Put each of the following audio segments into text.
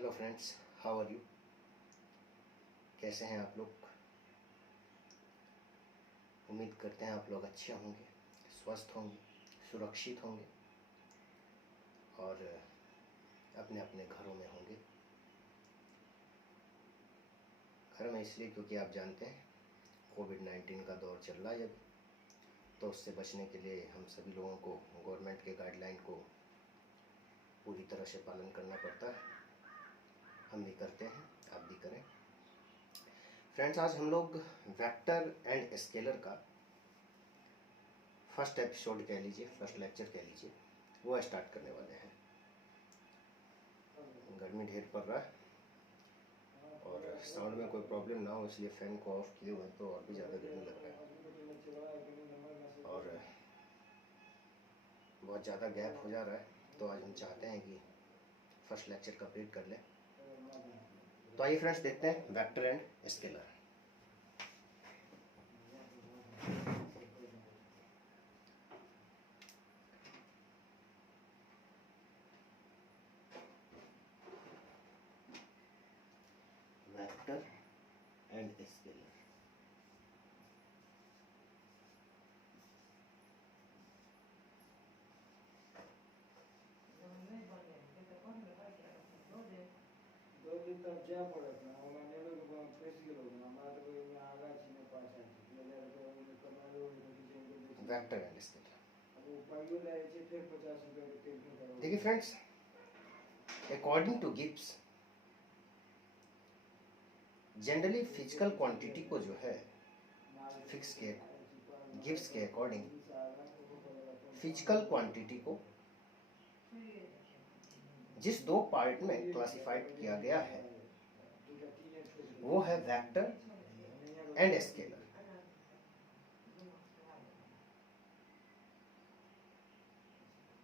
Hello friends, how are you. कैसे हैं आप लोग। उम्मीद करते हैं आप लोग अच्छे होंगे, स्वस्थ होंगे, सुरक्षित होंगे और अपने अपने घरों में होंगे। घर में इसलिए क्योंकि आप जानते हैं कोविड-19 का दौर चल रहा है अभी, तो उससे बचने के लिए हम सभी लोगों को गवर्नमेंट के गाइडलाइन को पूरी तरह से पालन करना पड़ता है। हम भी करते हैं, आप भी करें। फ्रेंड्स, आज हम लोग वेक्टर एंड स्केलर का फर्स्ट एपिसोड कह लीजिए, फर्स्ट लेक्चर कह लीजिए, वो स्टार्ट करने वाले हैं। गर्मी ढेर पड़ रहा है और साउंड में कोई प्रॉब्लम ना हो इसलिए फ़ैन को ऑफ किए हुए हैं, तो और भी ज़्यादा गर्मी लग रहा है और बहुत ज़्यादा गैप हो जा रहा है। तो आज हम चाहते हैं कि फर्स्ट लेक्चर कंप्लीट कर लें। तो आइए फ्रेंड्स, देखते हैं vector and scalar. Vector and scalar. Vector and scalar. देखिए friends, according to Gibbs, generally physical quantity को जो है फिक्स के गिब्स के अकॉर्डिंग फिजिकल क्वांटिटी को जिस दो पार्ट में क्लासिफाइड किया गया है वो है वेक्टर एंड स्केलर।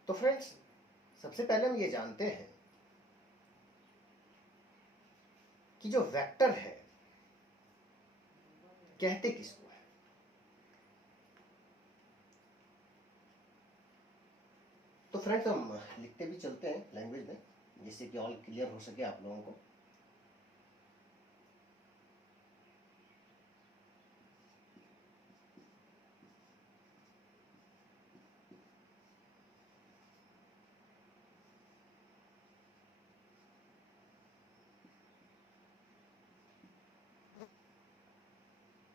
तो फ्रेंड्स, सबसे पहले हम ये जानते हैं कि जो वेक्टर है कहते किसको है। तो फ्रेंड्स, हम लिखते भी चलते हैं लैंग्वेज में जिससे कि ऑल क्लियर हो सके आप लोगों को।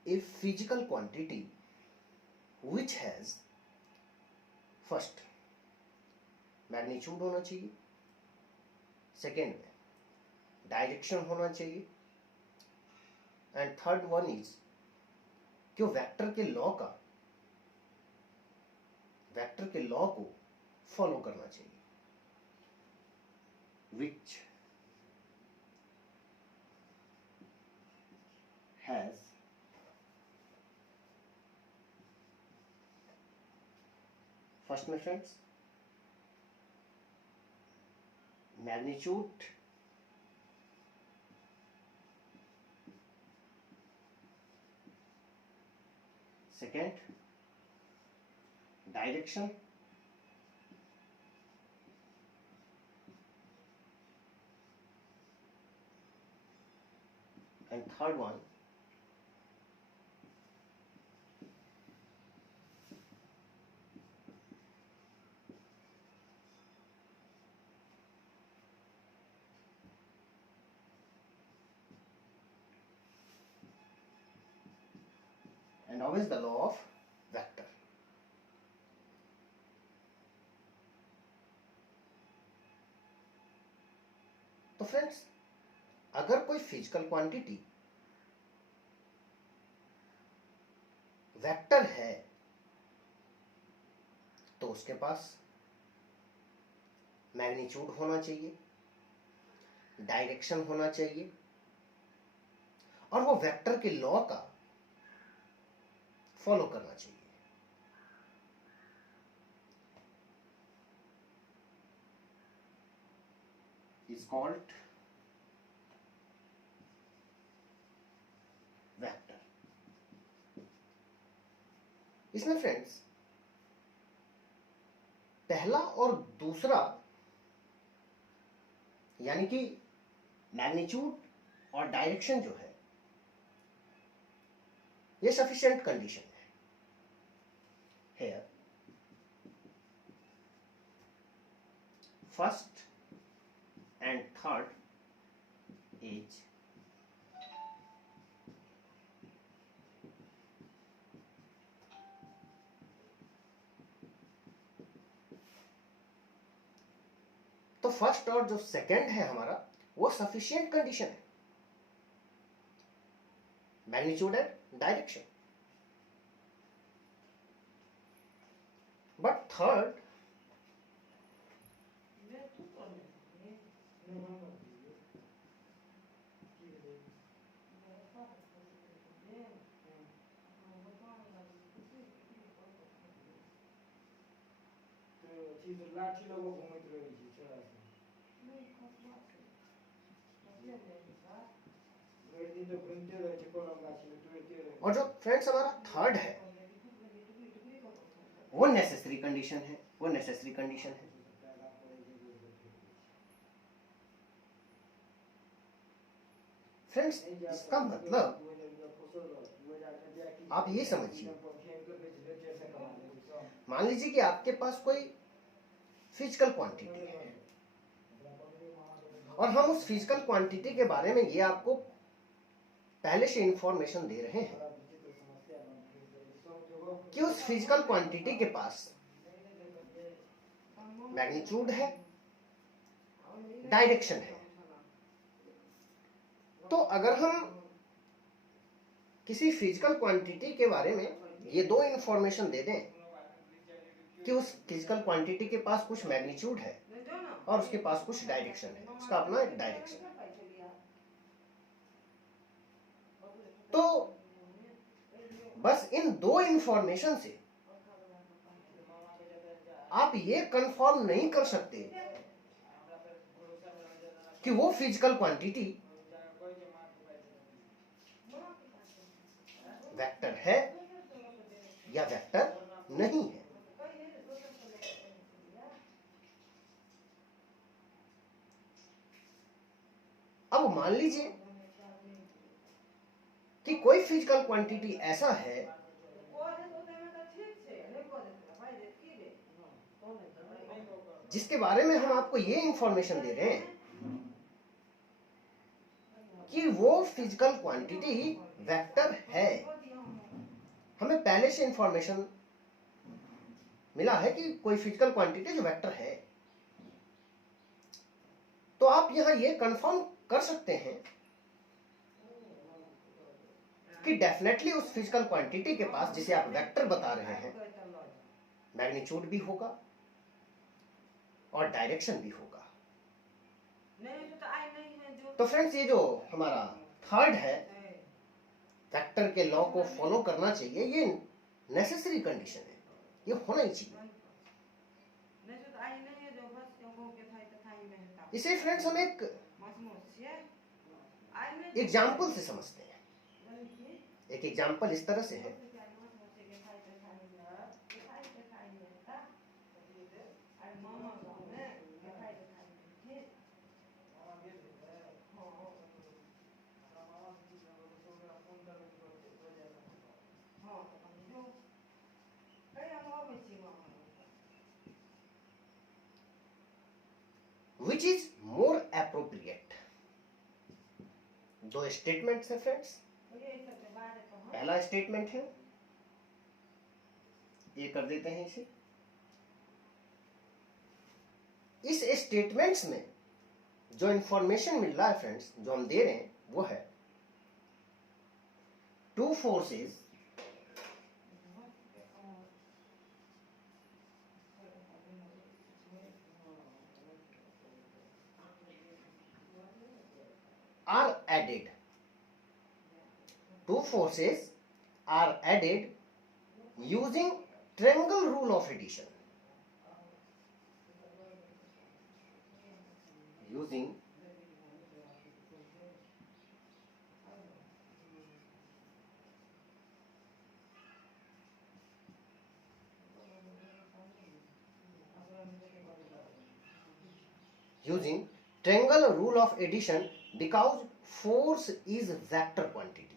A physical quantity which has first magnitude होना चाहिए, सेकेंड में डायरेक्शन होना चाहिए एंड थर्ड वन इज कि वेक्टर के लॉ को फॉलो करना चाहिए, विच हैज फर्स्ट में friends magnitude, second direction and third one and now is the law of vector. तो फ्रेंड्स, अगर कोई फिजिकल क्वांटिटी वेक्टर है तो उसके पास मैग्नीट्यूड होना चाहिए, डायरेक्शन होना चाहिए और वो वेक्टर के लॉ का फॉलो करना चाहिए। Is called vector. इसमें फ्रेंड्स पहला और दूसरा यानी कि मैग्नीट्यूड और डायरेक्शन जो है ये सफिशिएंट कंडीशन है। Hair first and third is तो फर्स्ट और जो सेकंड है हमारा वो सफिशिएंट कंडीशन है, magnitude and direction. But third लाठी लोग घूमत रही छी छोरा से भरि दिन तो घूमते रहे छी कलम गाछी में तोड़ते रहे। और जो फ्रेंड्स हमारा थर्ड है वो नेसेसरी कंडीशन है, वो नेसेसरी कंडीशन है। फ्रेंड्स इसका मतलब आप ये समझिए, मान लीजिए कि आपके पास कोई फिजिकल क्वांटिटी है और हम उस फिजिकल क्वांटिटी के बारे में ये आपको पहले से इंफॉर्मेशन दे रहे हैं कि उस फिजिकल क्वांटिटी के पास मैग्नीट्यूड है, डायरेक्शन है। तो अगर हम किसी फिजिकल क्वांटिटी के बारे में ये दो इंफॉर्मेशन दे दें कि उस फिजिकल क्वांटिटी के पास कुछ मैग्नीट्यूड है और उसके पास कुछ डायरेक्शन है, उसका अपना एक डायरेक्शन है, तो बस इन दो इंफॉर्मेशन से आप ये कंफर्म नहीं कर सकते कि वो फिजिकल क्वांटिटी वेक्टर है या वेक्टर नहीं है। अब मान लीजिए कि कोई फिजिकल क्वांटिटी ऐसा है जिसके बारे में हम आपको ये इंफॉर्मेशन दे रहे हैं कि वो फिजिकल क्वांटिटी वेक्टर है। हमें पहले से इंफॉर्मेशन मिला है कि कोई फिजिकल क्वांटिटी जो वेक्टर है, तो आप यहां ये कंफर्म कर सकते हैं कि डेफिनेटली उस फिजिकल क्वांटिटी के पास जिसे आप वेक्टर बता रहे हैं मैग्नीट्यूड भी होगा और डायरेक्शन भी होगा। तो फ्रेंड्स ये जो हमारा थर्ड है, वेक्टर के लॉ को फॉलो करना चाहिए, ये नेसेसरी कंडीशन है, ये होना ही चाहिए। इसे फ्रेंड्स हम एक एग्जाम्पल से समझते हैं। एक एग्जाम्पल इस तरह से है, which is more appropriate। दो स्टेटमेंट्स है फ्रेंड्स। पहला स्टेटमेंट है, ये कर देते हैं इसे। इस स्टेटमेंट्स में जो इंफॉर्मेशन मिल रहा है फ्रेंड्स, जो हम दे रहे हैं वो है two forces are added, two forces are added using triangle rule of addition, using triangle rule of addition because force is vector quantity.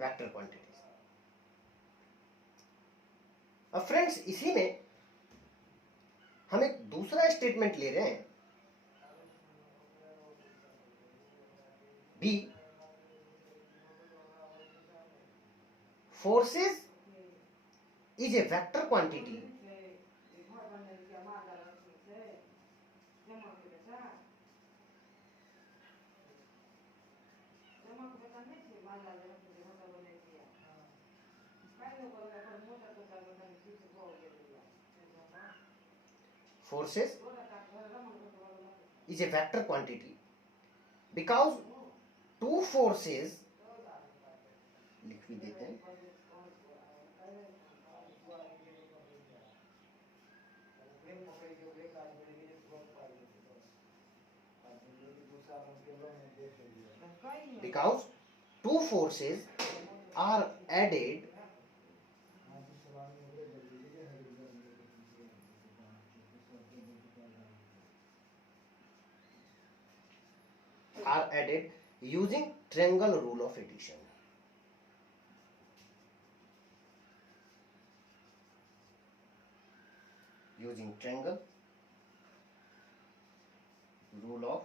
Vector quantities. अब फ्रेंड्स इसी में हम एक दूसरा स्टेटमेंट ले रहे हैं, B, forces is a vector quantity forces is a vector quantity because two forces, लिख भी देते हैं, because two forces are added using triangle rule of addition. Using triangle rule of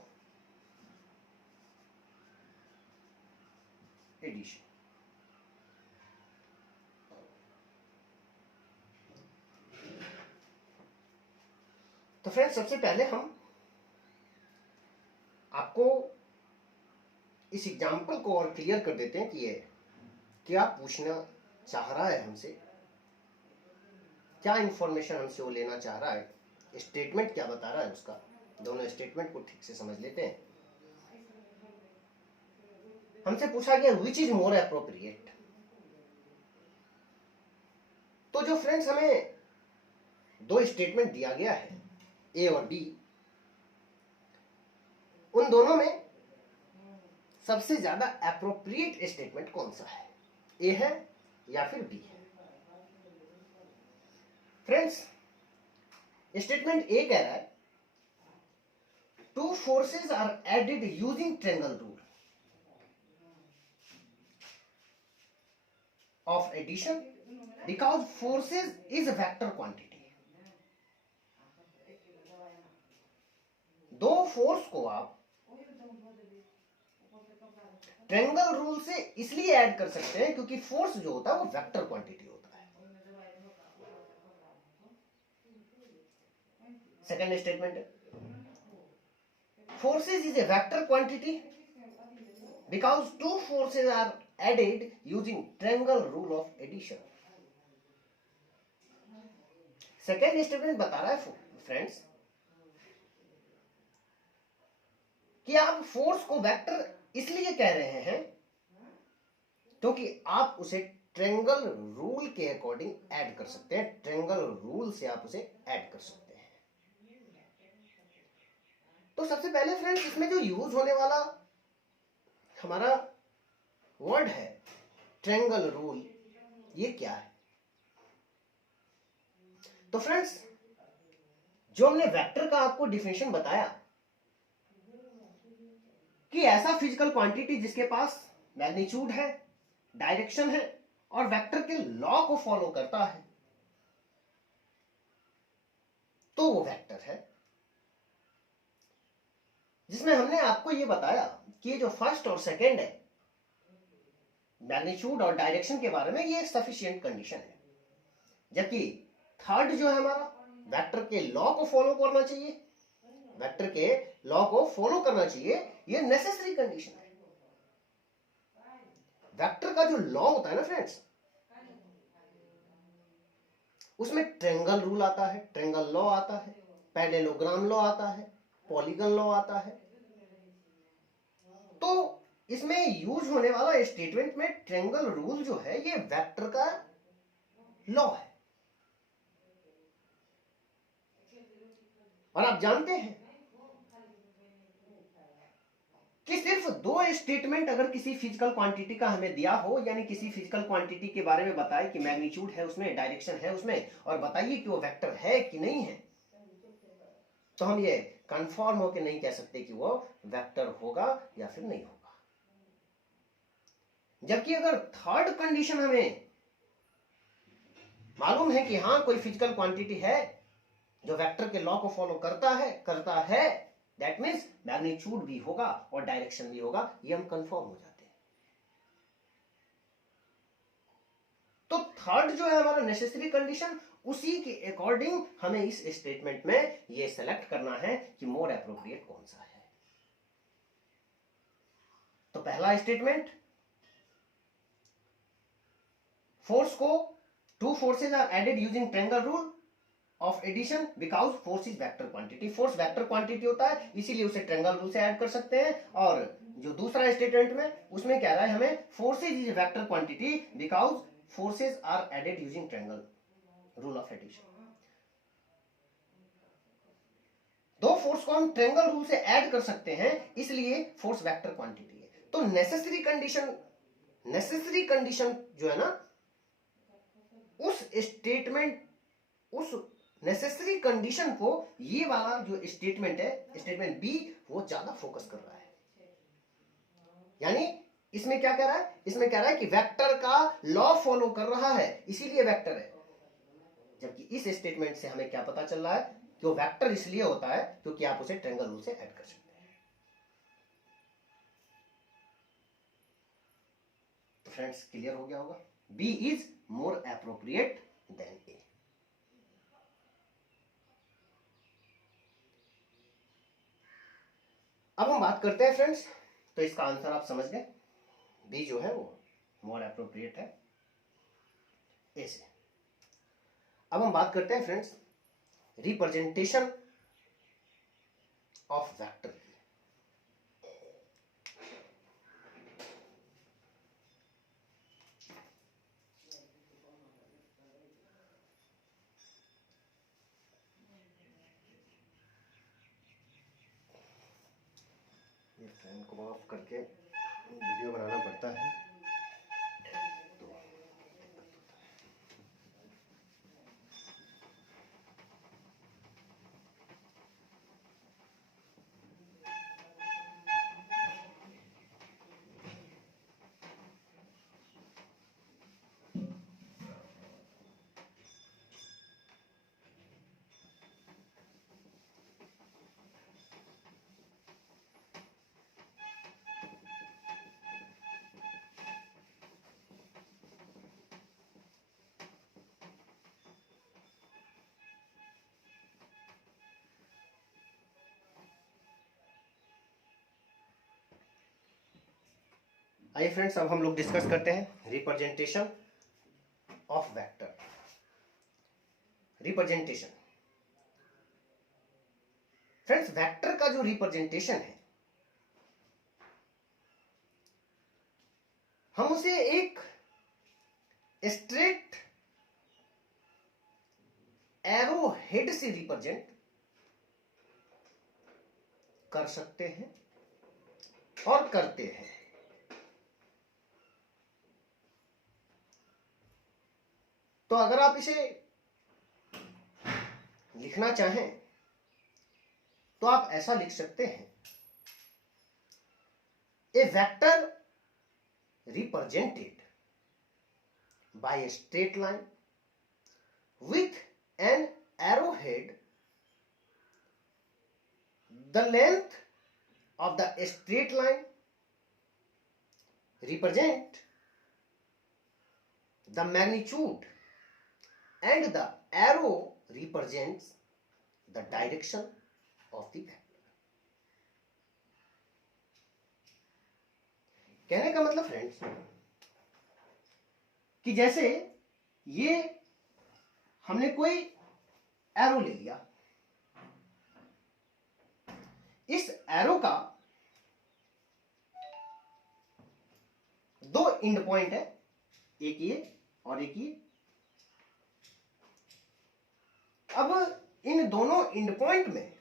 addition. तो फ्रेंड्स सबसे पहले हम आपको इस एग्जाम्पल को और क्लियर कर देते हैं कि ये क्या पूछना चाह रहा है हमसे, क्या इंफॉर्मेशन हमसे वो लेना चाह रहा है, स्टेटमेंट क्या बता रहा है उसका। दोनों स्टेटमेंट को ठीक से समझ लेते हैं। हमसे पूछा गया विच इज मोर एप्रोप्रिएट। तो जो फ्रेंड्स हमें दो स्टेटमेंट दिया गया है, ए और बी, उन दोनों में सबसे ज्यादा एप्रोप्रिएट स्टेटमेंट कौन सा है, ए है या फिर बी है। फ्रेंड्स स्टेटमेंट ए कह रहा है two forces are added using triangle rule of addition because forces is vector quantity. दो फोर्स को आप ट्रायंगल रूल से इसलिए ऐड कर सकते हैं क्योंकि फोर्स जो होता है वो वेक्टर क्वांटिटी होता है। सेकंड स्टेटमेंट है forces is a vector quantity because two forces are added using triangle rule of addition. Second statement बता रहा है फ्रेंड्स कि आप फोर्स को वेक्टर इसलिए कह रहे हैं क्योंकि आप उसे ट्रायंगल रूल के अकॉर्डिंग ऐड कर सकते हैं। ट्रायंगल रूल से आप उसे ऐड कर सकते हैं। तो सबसे पहले फ्रेंड्स इसमें जो यूज होने वाला हमारा वर्ड है ट्रायंगल रूल, ये क्या है। तो फ्रेंड्स जो हमने वेक्टर का आपको डिफिनेशन बताया कि ऐसा फिजिकल क्वांटिटी जिसके पास मैग्नीट्यूड है, डायरेक्शन है और वेक्टर के लॉ को फॉलो करता है, तो वो वेक्टर है। जिसमें हमने आपको ये बताया कि जो फर्स्ट और सेकंड है मैग्नीट्यूड और डायरेक्शन के बारे में, ये सफिशिएंट कंडीशन है, जबकि थर्ड जो है हमारा वेक्टर के लॉ को फॉलो करना चाहिए, वेक्टर के लॉ को फॉलो करना चाहिए, ये नेसेसरी कंडीशन है। वेक्टर का जो लॉ होता है ना फ्रेंड्स, उसमें ट्रायंगल रूल आता है, ट्रायंगल लॉ आता है, पैरेललोग्राम लॉ आता है, पॉलीगन लॉ आता है। तो इसमें यूज होने वाला स्टेटमेंट में ट्रायंगल रूल जो है ये वेक्टर का लॉ है। और आप जानते हैं कि सिर्फ दो स्टेटमेंट अगर किसी फिजिकल क्वांटिटी का हमें दिया हो, यानी किसी फिजिकल क्वांटिटी के बारे में बताए कि मैग्नीट्यूड है उसमें, डायरेक्शन है उसमें, और बताइए कि वो वेक्टर है कि नहीं है, तो हम ये कंफर्म होकर नहीं कह सकते कि वो वेक्टर होगा या फिर नहीं होगा। जबकि अगर थर्ड कंडीशन हमें मालूम है कि हाँ कोई फिजिकल क्वांटिटी है जो वेक्टर के लॉ को फॉलो करता है, दैट मीन्स मैग्नीट्यूड भी होगा और डायरेक्शन भी होगा, ये हम कंफर्म हो जाते हैं। तो थर्ड जो है हमारा नेसेसरी कंडीशन, उसी के अकॉर्डिंग हमें इस स्टेटमेंट में ये सेलेक्ट करना है कि मोर एप्रोप्रिएट कौन सा है। तो पहला स्टेटमेंट, फोर्स को two forces are added using triangle rule of addition because force is vector quantity. Force vector quantity होता है, इसीलिए उसे ट्रायंगल रूल से ऐड कर सकते हैं। और जो दूसरा स्टेटमेंट में उसमें कह रहा है हमें forces is vector quantity because forces are added using triangle rule of addition. दो फोर्स को हम ट्रायंगल रूल से ऐड कर सकते हैं, इसलिए फोर्स वेक्टर क्वांटिटी है। तो नेसेसरी कंडीशन जो है ना, उस स्टेटमेंट, उस नेसेसरी कंडीशन को ये वाला जो स्टेटमेंट है, स्टेटमेंट बी, वो ज्यादा फोकस कर रहा है। यानी इसमें क्या कह रहा है, इसमें कह रहा है कि वेक्टर का लॉ फॉलो कर रहा है, इसीलिए वेक्टर है। जबकि इस स्टेटमेंट से हमें क्या पता चल रहा है कि वो वेक्टर इसलिए होता है क्योंकि आप उसे ट्रायंगल रूल से ऐड कर सकते हैं। तो फ्रेंड्स क्लियर हो गया होगा, B is more appropriate than A. अब हम बात करते हैं फ्रेंड्स, तो इसका आंसर आप समझ गए, बी जो है वो मोर एप्रोप्रिएट है ए से। अब हम बात करते हैं फ्रेंड्स रिप्रेजेंटेशन ऑफ वेक्टर की। ये फैन को ऑफ करके वीडियो बनाना पड़ता है। आइए फ्रेंड्स, अब हम लोग डिस्कस करते हैं representation of vector. Representation friends, vector का जो रिप्रेजेंटेशन है, हम उसे एक स्ट्रेट एरो हेड से रिप्रेजेंट कर सकते हैं और करते हैं। तो अगर आप इसे लिखना चाहें तो आप ऐसा लिख सकते हैं, A vector represented by a straight line with an arrowhead, the length of the straight line represent the magnitude and the arrow represents the direction of the vector. कहने का मतलब फ्रेंड्स कि जैसे ये हमने कोई एरो ले लिया, इस एरो का दो एंड पॉइंट है, एक ये और एक ये। अब इन दोनों एंड पॉइंट में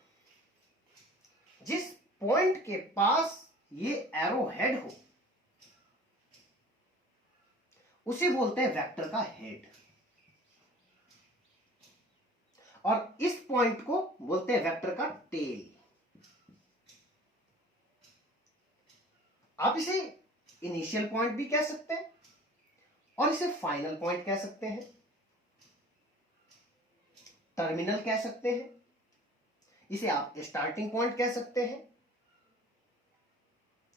जिस पॉइंट के पास ये एरो हेड हो उसे बोलते हैं वेक्टर का हेड, और इस पॉइंट को बोलते हैं वेक्टर का टेल। आप इसे इनिशियल पॉइंट भी कह सकते हैं और इसे फाइनल पॉइंट कह सकते हैं, टर्मिनल कह सकते हैं, इसे आप स्टार्टिंग पॉइंट कह सकते हैं।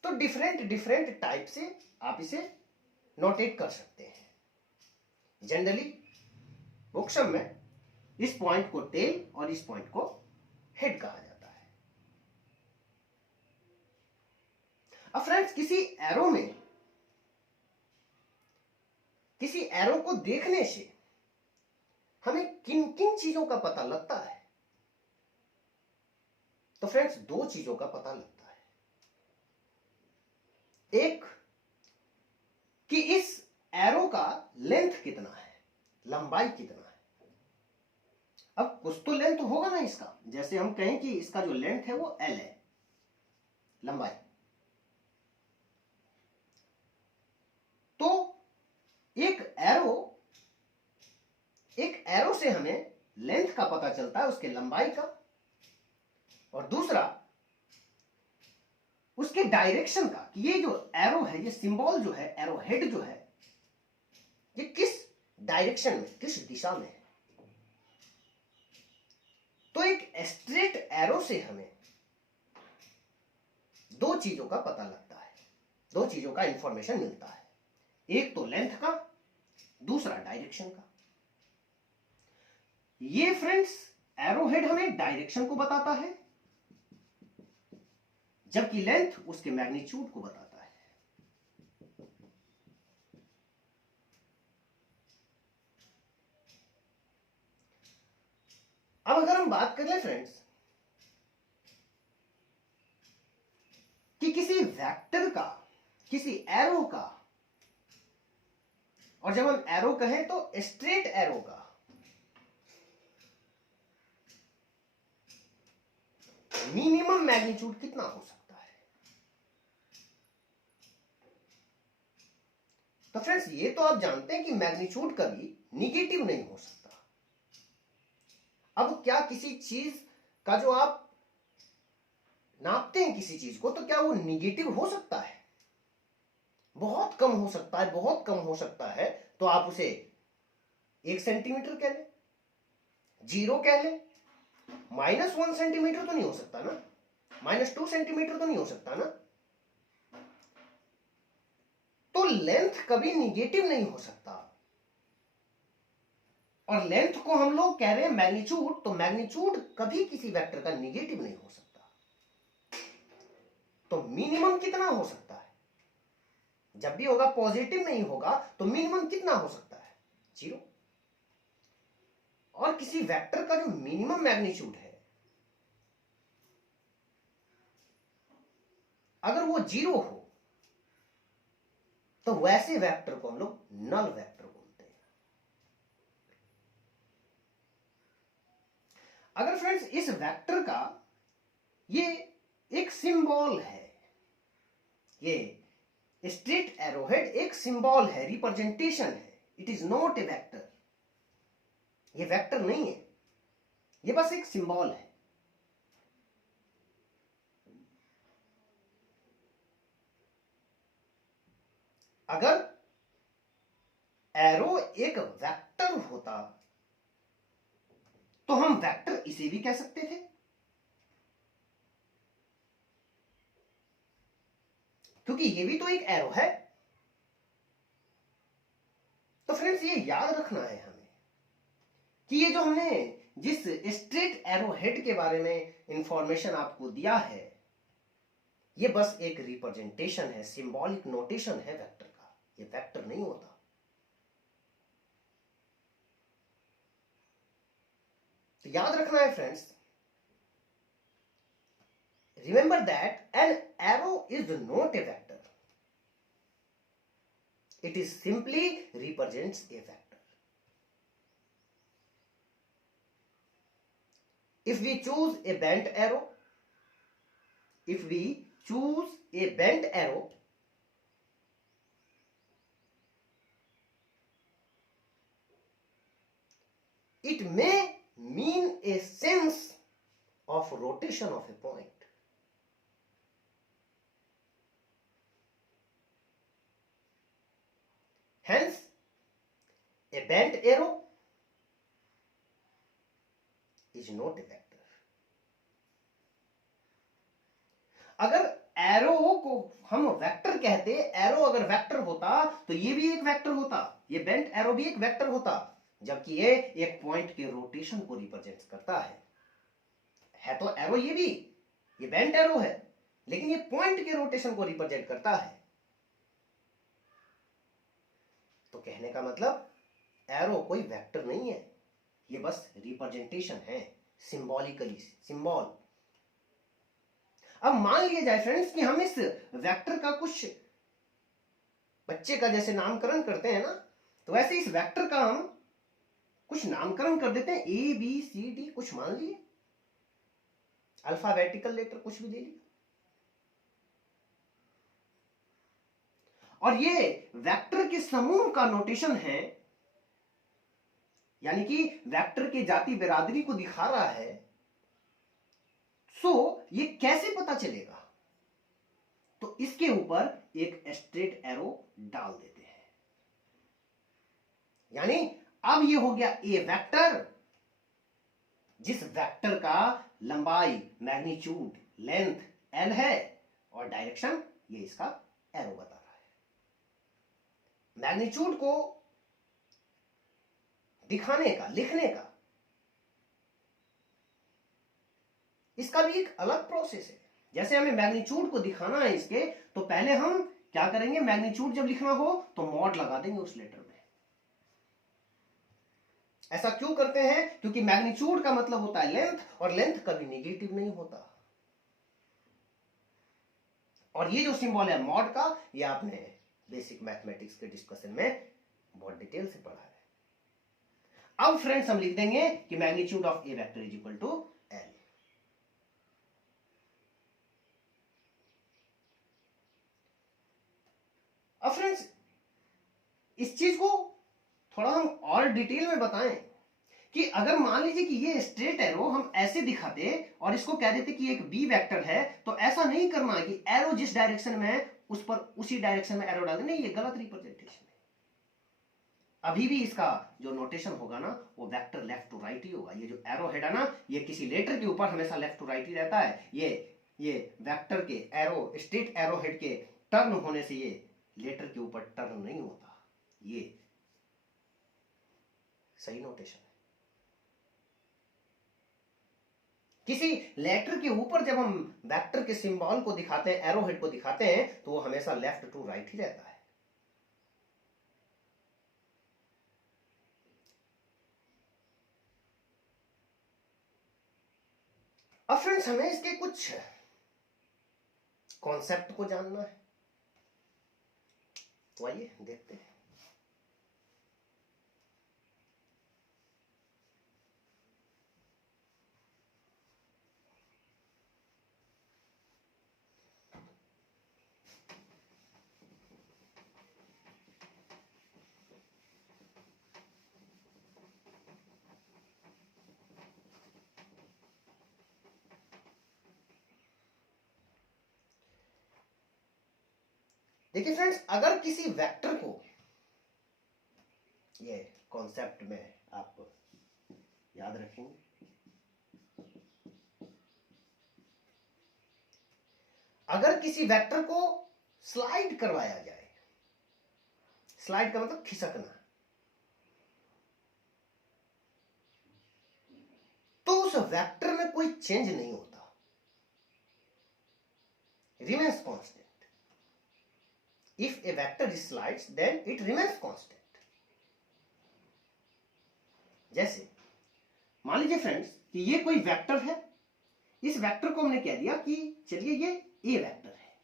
तो डिफरेंट डिफरेंट टाइप से आप इसे नोटेट कर सकते हैं। जनरली बुकशम में इस पॉइंट को टेल और इस पॉइंट को हेड कहा जाता है। अब फ्रेंड्स, किसी एरो को देखने से हमें किन किन चीजों का पता लगता है? तो फ्रेंड्स, दो चीजों का पता लगता है। एक कि इस एरो का लेंथ कितना है, लंबाई कितना है। अब कुछ तो लेंथ होगा ना इसका, जैसे हम कहें कि इसका जो लेंथ है वो L है, लंबाई। तो एक एरो से हमें लेंथ का पता चलता है, उसके लंबाई का, और दूसरा उसके डायरेक्शन का, कि ये जो एरो है, ये सिंबल जो है, एरो हेड जो है, ये किस डायरेक्शन में, किस दिशा में है। तो एक स्ट्रेट एरो से हमें दो चीजों का पता लगता है, दो चीजों का इंफॉर्मेशन मिलता है। एक तो लेंथ का, दूसरा डायरेक्शन का। ये फ्रेंड्स, एरो हेड हमें डायरेक्शन को बताता है, जबकि लेंथ उसके मैग्नीट्यूड को बताता है। अब अगर हम बात कर ले फ्रेंड्स कि किसी वेक्टर का, किसी एरो का, और जब हम एरो कहें तो स्ट्रेट एरो का, मिनिमम मैग्नीट्यूड कितना हो सकता है? तो फ्रेंड्स, ये तो आप जानते हैं कि मैग्नीट्यूड कभी निगेटिव नहीं हो सकता। अब क्या किसी चीज का जो आप नापते हैं किसी चीज को, तो क्या वो निगेटिव हो सकता है? बहुत कम हो सकता है, बहुत कम हो सकता है। तो आप उसे 1 सेंटीमीटर कह लें, 0 कह लें, -1 सेंटीमीटर तो नहीं हो सकता ना, -2 सेंटीमीटर तो नहीं हो सकता ना। तो लेंथ कभी निगेटिव नहीं हो सकता, और लेंथ को हम लोग कह रहे हैं मैग्नीट्यूड, तो मैग्नीट्यूड कभी किसी वेक्टर का निगेटिव नहीं हो सकता। तो मिनिमम कितना हो सकता है? जब भी होगा पॉजिटिव नहीं होगा, तो मिनिमम कितना हो सकता है? 0। और किसी वेक्टर का जो मिनिमम मैग्नीट्यूड है, अगर वो 0 हो, तो वैसे वेक्टर को हम लोग नल वेक्टर बोलते हैं। अगर फ्रेंड्स इस वेक्टर का ये एक सिंबल है, ये स्ट्रेट एरोहेड एक सिंबल है, रिप्रेजेंटेशन है, it is not a vector. ये वेक्टर नहीं है, ये बस एक सिंबल है। अगर एरो एक वेक्टर होता तो हम वेक्टर इसे भी कह सकते थे, क्योंकि ये भी तो एक एरो है। तो फ्रेंड्स, ये याद रखना है हमें कि ये जो हमने जिस स्ट्रेट एरो हेड के बारे में इंफॉर्मेशन आपको दिया है, ये बस एक रिप्रेजेंटेशन है, सिंबॉलिक नोटेशन है वेक्टर का, ये वेक्टर नहीं होता। तो याद रखना है friends, remember that an arrow is not a vector, it is simply represents a vector. If we choose a bent arrow, if we choose a bent arrow, it may mean a sense of rotation of a point. Hence, a bent arrow is not a vector. अगर arrow को हम vector कहते, arrow अगर vector होता तो ये भी एक वेक्टर होता, ये बेंट एरो भी एक वेक्टर होता, जबकि ये एक पॉइंट के रोटेशन को रिप्रेजेंट करता है तो एरो ये भी, ये बेंट एरो है, लेकिन ये पॉइंट के रोटेशन को रिप्रेजेंट करता है। तो कहने का मतलब एरो कोई वेक्टर नहीं है, ये बस रिप्रेजेंटेशन है, सिंबॉलिकली, सिंबल। अब मान लिया जाए फ्रेंड्स कि हम इस वेक्टर का कुछ बच्चे का जैसे नामकरण करते हैं ना, तो वैसे इस वेक्टर का हम कुछ नामकरण कर देते हैं, ए बी सी डी, कुछ मान लिए, अल्फाबेटिकल लेटर कुछ भी ले लिया, और ये वेक्टर के समूह का नोटेशन है, यानी कि वेक्टर के जाति बिरादरी को दिखा रहा है। सो ये कैसे पता चलेगा? तो इसके ऊपर एक स्ट्रेट एरो डाल देते हैं, यानी अब ये हो गया ए वेक्टर, जिस वेक्टर का लंबाई, मैग्नीट्यूड, लेंथ एल है और डायरेक्शन ये इसका एरो बता रहा है। मैग्नीट्यूड को दिखाने का, लिखने का, इसका भी एक अलग प्रोसेस है। जैसे हमें मैग्नीट्यूड को दिखाना है इसके, तो पहले हम क्या करेंगे, मैग्नीट्यूड जब लिखना हो तो मॉड लगा देंगे उस लेटर में। ऐसा क्यों करते हैं? क्योंकि मैग्नीट्यूड का मतलब होता है लेंथ, और लेंथ कभी नेगेटिव नहीं होता। और ये जो सिंबल है मॉड का, ये आपने बेसिक मैथमेटिक्स के डिस्कशन में बहुत डिटेल से पढ़ा है। अब फ्रेंड्स हम लिख देंगे कि magnitude of A vector is equal to L. अब फ्रेंड्स इस चीज को थोड़ा हम और डिटेल में बताएं कि अगर मान लीजिए कि ये स्ट्रेट एरो हम ऐसे दिखाते और इसको कह देते कि एक बी वेक्टर है, तो ऐसा नहीं करना कि एरो जिस डायरेक्शन में है उस पर उसी डायरेक्शन में एरो डाल देना, ये गलत रिप्रेजेंटेशन है। अभी भी इसका जो नोटेशन होगा ना, वो वेक्टर लेफ्ट टू राइट ही होगा। ये जो एरो हेड है ना, ये किसी लेटर के ऊपर हमेशा लेफ्ट टू राइट ही रहता है। ये वेक्टर के एरो, स्ट्रेट एरो हेड के टर्न होने से ये लेटर के ऊपर टर्न नहीं होता, ये सही नोटेशन है। किसी लेटर के ऊपर जब हम वेक्टर के सिंबल को दिखाते हैं, एरो हेड को दिखाते हैं, तो वो हमेशा लेफ्ट टू राइट ही रहता है। अब फ्रेंड्स हमें इसके कुछ कॉन्सेप्ट को जानना है, तो आइए देखते हैं। देखिए फ्रेंड्स, अगर किसी वेक्टर को, ये कॉन्सेप्ट में आप याद रखेंगे, अगर किसी वेक्टर को स्लाइड करवाया जाए, स्लाइड का मतलब खिसकना, तो उस वेक्टर में कोई चेंज नहीं होता, remains constant. If a vector slides, then it remains constant. जैसे मान लीजिए फ्रेंड्स कि ये कोई वेक्टर है, इस वेक्टर को हमने कह दिया कि चलिए ये ए वेक्टर है।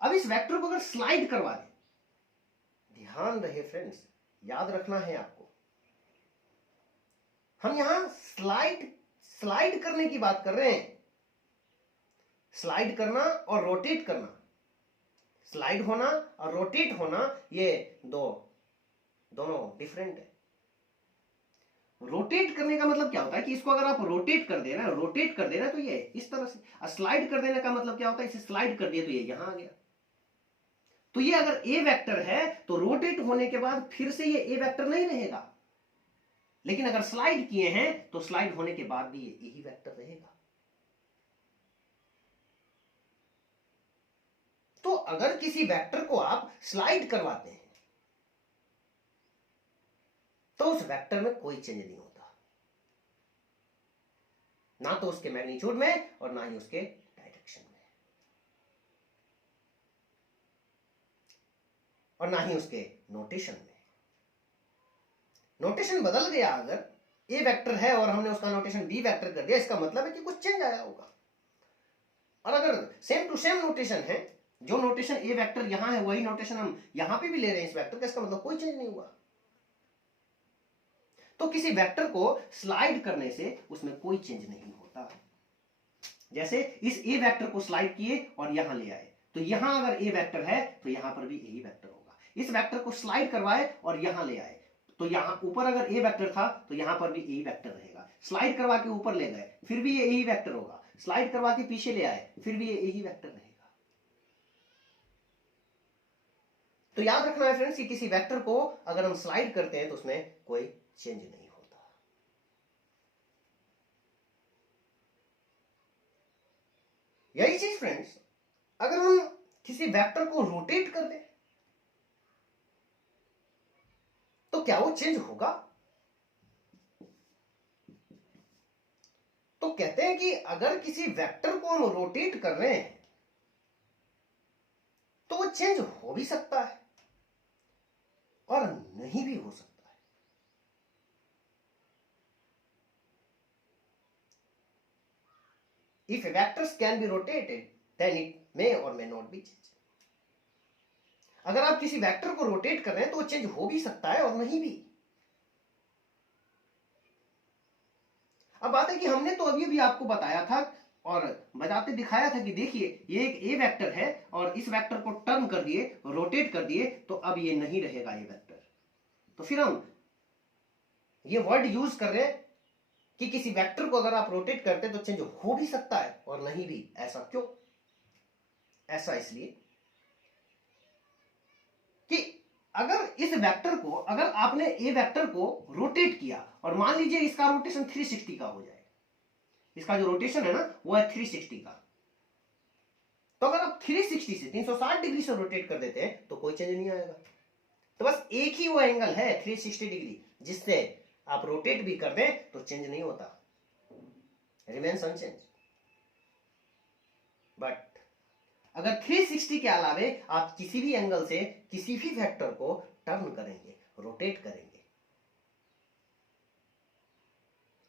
अब इस वेक्टर को अगर स्लाइड करवा दें, ध्यान रहे फ्रेंड्स, याद रखना है आपको, हम यहां स्लाइड करने की बात कर रहे हैं, स्लाइड करना और रोटेट करना, स्लाइड होना और रोटेट होना, ये दोनों डिफरेंट है। रोटेट करने का मतलब क्या होता है कि इसको अगर आप रोटेट कर देना तो ये इस तरह से, और स्लाइड कर देने का मतलब क्या होता है, इसे स्लाइड कर दिया तो ये यहां आ गया। तो ये अगर ए वेक्टर है तो रोटेट होने के बाद फिर से ये ए वेक्टर नहीं रहेगा, लेकिन अगर स्लाइड किए हैं तो स्लाइड होने के बाद भी ये यही वेक्टर रहेगा। तो अगर किसी वेक्टर को आप स्लाइड करवाते हैं तो उस वेक्टर में कोई चेंज नहीं होता, ना तो उसके मैग्नीट्यूड में और ना ही उसके डायरेक्शन में, और ना ही उसके नोटेशन में। नोटेशन बदल गया, अगर ए वेक्टर है और हमने उसका नोटेशन बी वेक्टर कर दिया, इसका मतलब है कि कुछ चेंज आया होगा। और अगर सेम टू सेम नोटेशन है, जो नोटेशन ए वेक्टर यहां है वही नोटेशन हम यहां पे भी ले रहे हैं इस वेक्टर का, इसका मतलब कोई चेंज नहीं हुआ। तो किसी वेक्टर को स्लाइड करने से उसमें कोई चेंज नहीं होता। जैसे इस ए वेक्टर को स्लाइड किए और यहां ले आए, तो यहां अगर ए वेक्टर है तो यहां पर भी यही वेक्टर होगा। इस वेक्टर को स्लाइड करवाए और यहां ले आए, तो यहां ऊपर अगर ए वेक्टर था तो यहां पर भी यही वेक्टर रहेगा। स्लाइड करवा के ऊपर ले गए, फिर भी ये यही वेक्टर होगा। स्लाइड करवा के पीछे ले आए, फिर भी ये यही वेक्टर रहेगा। तो याद रखना है फ्रेंड्स कि किसी वेक्टर को अगर हम स्लाइड करते हैं तो उसमें कोई चेंज नहीं होता। यही चीज फ्रेंड्स अगर हम किसी वेक्टर को रोटेट कर दें तो क्या वो चेंज होगा? तो कहते हैं कि अगर किसी वेक्टर को हम रोटेट कर रहे हैं तो वो चेंज हो भी सकता है और नहीं भी हो सकता है। If vectors can be rotated, then it may or may not be changed. अगर आप किसी वेक्टर को रोटेट कर रहे हैं तो वो चेंज हो भी सकता है और नहीं भी। अब बात है कि हमने तो अभी भी आपको बताया था और बताते दिखाया था कि देखिए ये एक ए वेक्टर है और इस वेक्टर को टर्न कर दिए, रोटेट कर दिए, तो अब ये नहीं रहेगा ये वेक्टर। तो फिर हम ये वर्ड यूज कर रहे हैं कि किसी वेक्टर को अगर आप रोटेट करते हैं तो चेंज हो भी सकता है और नहीं भी। ऐसा क्यों? ऐसा इसलिए कि अगर इस वेक्टर को, अगर आपने ए वेक्टर को रोटेट किया और मान लीजिए इसका रोटेशन 360 का हो जाए, इसका जो रोटेशन है ना वो है 360 का, तो अगर आप 360 से 360 डिग्री से रोटेट कर देते हैं तो कोई चेंज नहीं आएगा। तो बस एक ही वो एंगल है 360 डिग्री जिससे आप रोटेट भी कर दें तो चेंज नहीं होता, रिमेन्स अनचेंज। बट अगर 360 के अलावे आप किसी भी एंगल से किसी भी वेक्टर को टर्न करेंगे, रोटेट करेंगे,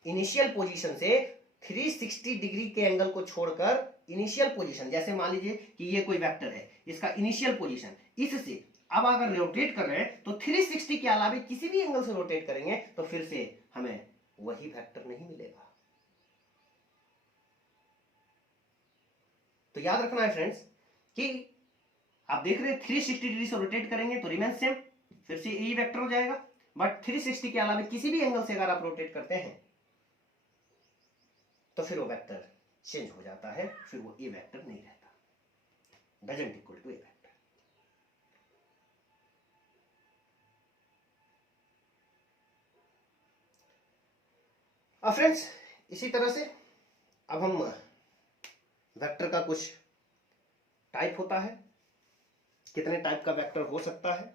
इनिशियल पोजीशन से 360 डिग्री के एंगल को छोड़कर इनिशियल पोजीशन, जैसे मान लीजिए कि ये कोई वेक्टर है, इसका इनिशियल पोजीशन इससे अब अगर रोटेट कर रहे हैं तो 360 के अलावे किसी भी एंगल से रोटेट करेंगे तो फिर से हमें वही वेक्टर नहीं मिलेगा। तो याद रखना है फ्रेंड्स कि आप देख रहे हैं 360 डिग्री से रोटेट करेंगे तो रिमेन सेम, फिर से यही वेक्टर हो जाएगा। बट 360 के अलावा किसी भी एंगल से अगर आप रोटेट करते हैं तो फिर वो वेक्टर चेंज हो जाता है, फिर वो ए वेक्टर नहीं रहता, doesn't equal to A vector. अब फ्रेंड्स इसी तरह से अब हम वेक्टर का कुछ टाइप होता है, कितने टाइप का वेक्टर हो सकता है,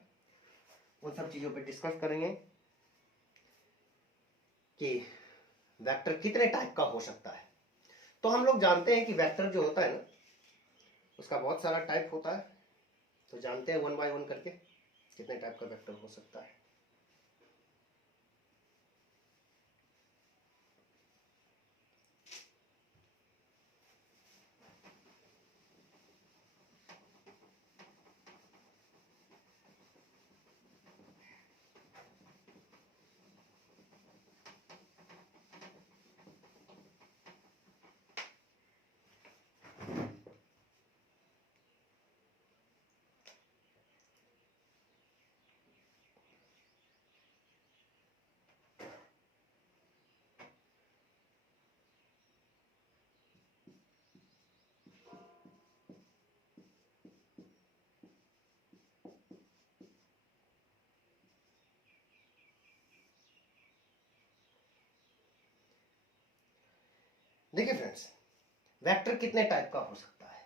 उन सब चीजों पे डिस्कस करेंगे कि वेक्टर कितने टाइप का हो सकता है। तो हम लोग जानते हैं कि वेक्टर जो होता है ना उसका बहुत सारा टाइप होता है, तो जानते हैं वन बाय वन करके कितने टाइप का वेक्टर हो सकता है। देखिए फ्रेंड्स, वेक्टर कितने टाइप का हो सकता है,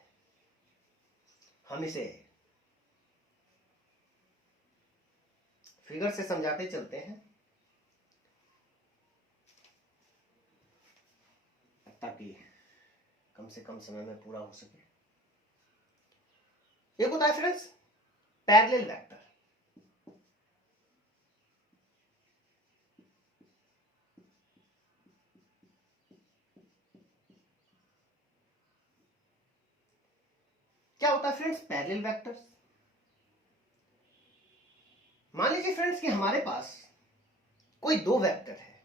हम इसे फिगर से समझाते चलते हैं ताकि कम से कम समय में पूरा हो सके। एक होता है फ्रेंड्स पैरेलल वेक्टर। क्या होता है फ्रेंड्स पैरेलल वेक्टर्स? मान लीजिए फ्रेंड्स कि हमारे पास कोई दो वेक्टर है,